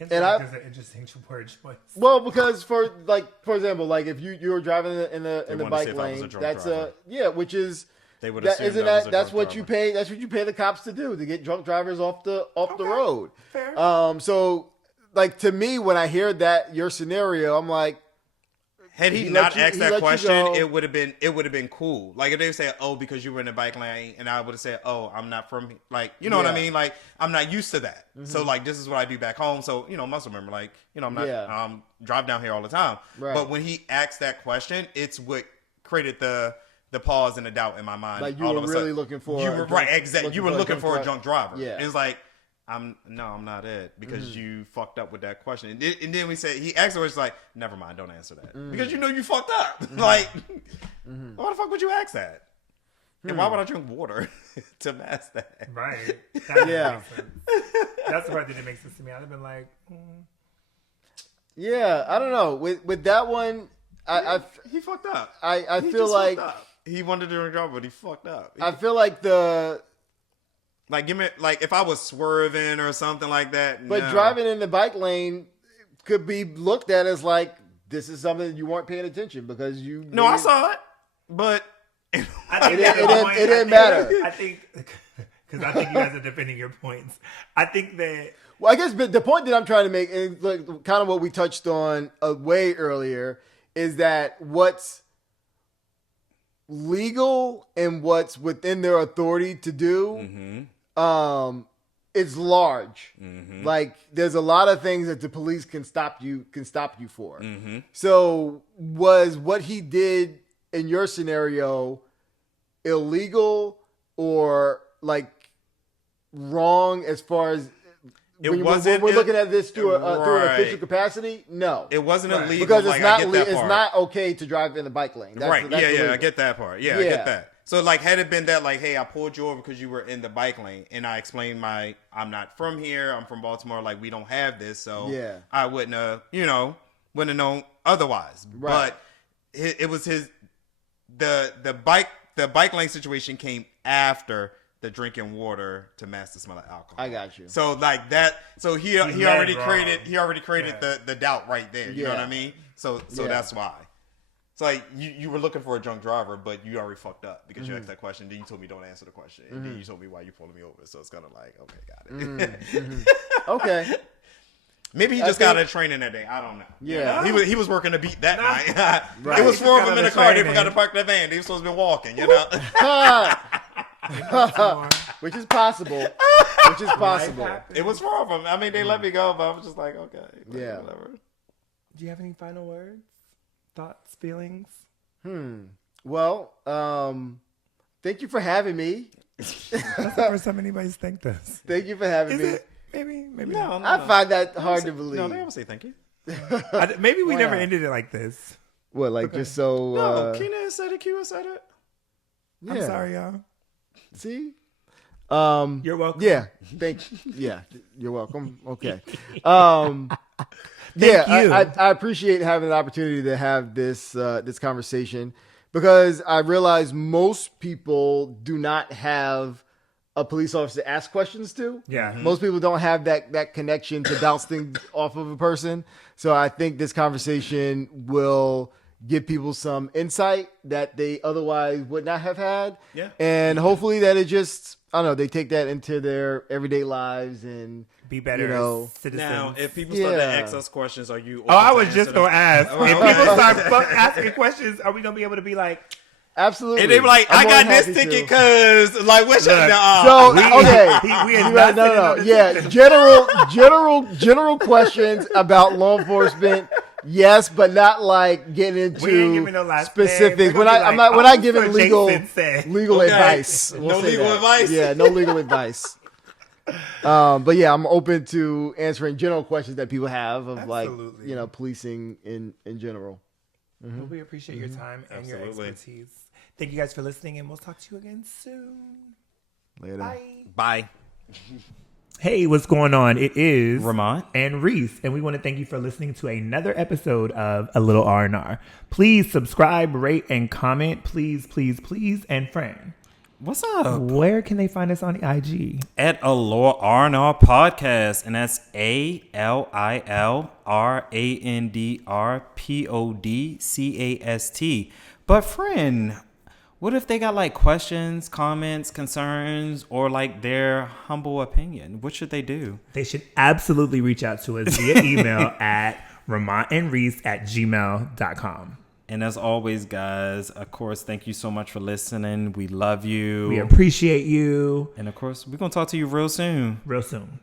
Interact is an interesting word choice. well, because for example, like if you're driving in the wanted to bike see if I was a lane, drunk that's driver. which is they would that assume isn't that was that a that's drunk what driver. that's what you pay the cops to do, to get drunk drivers off the road. Fair. So like, to me, when I hear that your scenario, I'm like, Had he He not let you- asked he that let you question, go. it would have been cool. Like if they say, "Oh, because you were in the bike lane," and I would have said, "Oh, I'm not from here." Like, you know what I Yeah. mean? Like, I'm not used to that. So like, this is what I do back home. So muscle memory. Like, I'm not Yeah. drive down here all the time. Right. But when he asked that question, it's what created the pause and the doubt in my mind. Like, you all were of a really sudden. looking for You a were drunk- right, exactly. You were looking for a dri- drunk driver. Yeah. And it's like, I'm not it, because you fucked up with that question. And then we said, he asked her, it's like, never mind, don't answer that, because you fucked up. Like, why the fuck would you ask that? And why would I drink water to mask that? Right. That Yeah. makes sense. That's the part that it makes sense to me. I'd have been like, yeah, I don't know. With that one, He fucked up. I He feel just like fucked up. He wanted to drink driver, but he fucked up. I feel like the Like, give me, like, if I was swerving or something like that. but no. driving in the bike lane could be looked at as like, this is something that you weren't paying attention because you. No, I saw it, but I think It that's the didn't- point. it didn't I matter. think- I think because I think you guys are defending your points. I think that Well, I guess, but the point that I'm trying to make, and like, kind of what we touched on way earlier, is that what's legal and what's within their authority to do, it's large. Like, there's a lot of things that the police can stop you for. So, was what he did in your scenario illegal or like wrong as far as when we're looking at this through an official capacity? No, it wasn't illegal. because like, it's not I get that it's part. not okay to drive in the bike lane. Right. That's Yeah, illegal. I get that part. Yeah, I Yeah. get that. So, like, had it been that, like, hey, I pulled you over because you were in the bike lane, and I explained I'm not from here, I'm from Baltimore, like, we don't have this, so Yeah. I wouldn't have, wouldn't have known otherwise. Right. But it was the bike lane situation came after the drinking water to mask the smell of alcohol. I got you. So like that, so he led already wrong. created the doubt right there. You know what I Yeah. mean? So Yeah. that's why. So like you were looking for a drunk driver, but you already fucked up because you asked that question. Then you told me don't answer the question, and then you told me why you pulling me over. So it's kind of like, okay, got it. Okay. Maybe he just got a training that day. I don't know. Yeah. He was working a beat that night. Right. It was He four just of them got in the on car. They training. forgot to park their van. They were supposed to be walking. You know. Which is possible. Which is possible. It was four of them. I mean, they let me go, but I was just like, okay, like, Yeah. whatever. Do you have any final words, thoughts, feelings? Well, thank you for having me. That's the first time anybody's thanked us. Thank you for having Is me. it? Maybe not. No, I find that hard to believe. No, they always say thank you. Maybe we Why never not? ended it like this. What, like just so? No, Keena said it. Q said it. Yeah. I'm sorry, y'all. See. You're welcome. Yeah. Yeah. You're welcome. Okay. Yeah. you. I appreciate having the opportunity to have this this conversation because I realize most people do not have a police officer to ask questions to. Yeah. Most people don't have that connection to bounce things off of a person. So I think this conversation will give people some insight that they otherwise would not have had. Yeah. And hopefully that it just, I don't know, they take that into their everyday lives and Be better you know, citizens. Now, if people start to Yeah. ask us questions, are you? Oh, I open was to just answer going to them? ask. Oh, If okay. people start asking questions, are we going to be able to be like, Absolutely. And they were like, I'm I more got than this happy ticket to. because, like, what's your So okay, we is You're not right, no, sitting no, on no. the Yeah, general questions about law enforcement. Yes, but not like getting We ain't into giving no last specifics. name. When They're I'm gonna be like, not, we're not "Oh, giving so legal Jason said." Okay. advice. We'll No say legal that. advice? Yeah, no legal advice. But yeah, I'm open to answering general questions that people have of Absolutely. like policing in general. Well, we appreciate your time and your Absolutely. expertise. Thank you guys for listening, and we'll talk to you again soon. Later. Bye. Bye. Hey, what's going on? It is Ramont and Reese, and we want to thank you for listening to another episode of A Little R&R. Please subscribe, rate, and comment. Please, please, please, and friend. What's up? Where can they find us on the IG? At Allure R&R Podcast, and that's ALILRANDRPODCAST. But friend, what if they got like questions, comments, concerns, or like their humble opinion? What should they do? They should absolutely reach out to us via email at ramontandreese@gmail.com. And as always, guys, of course, thank you so much for listening. We love you. We appreciate you. And of course, we're going to talk to you real soon. Real soon.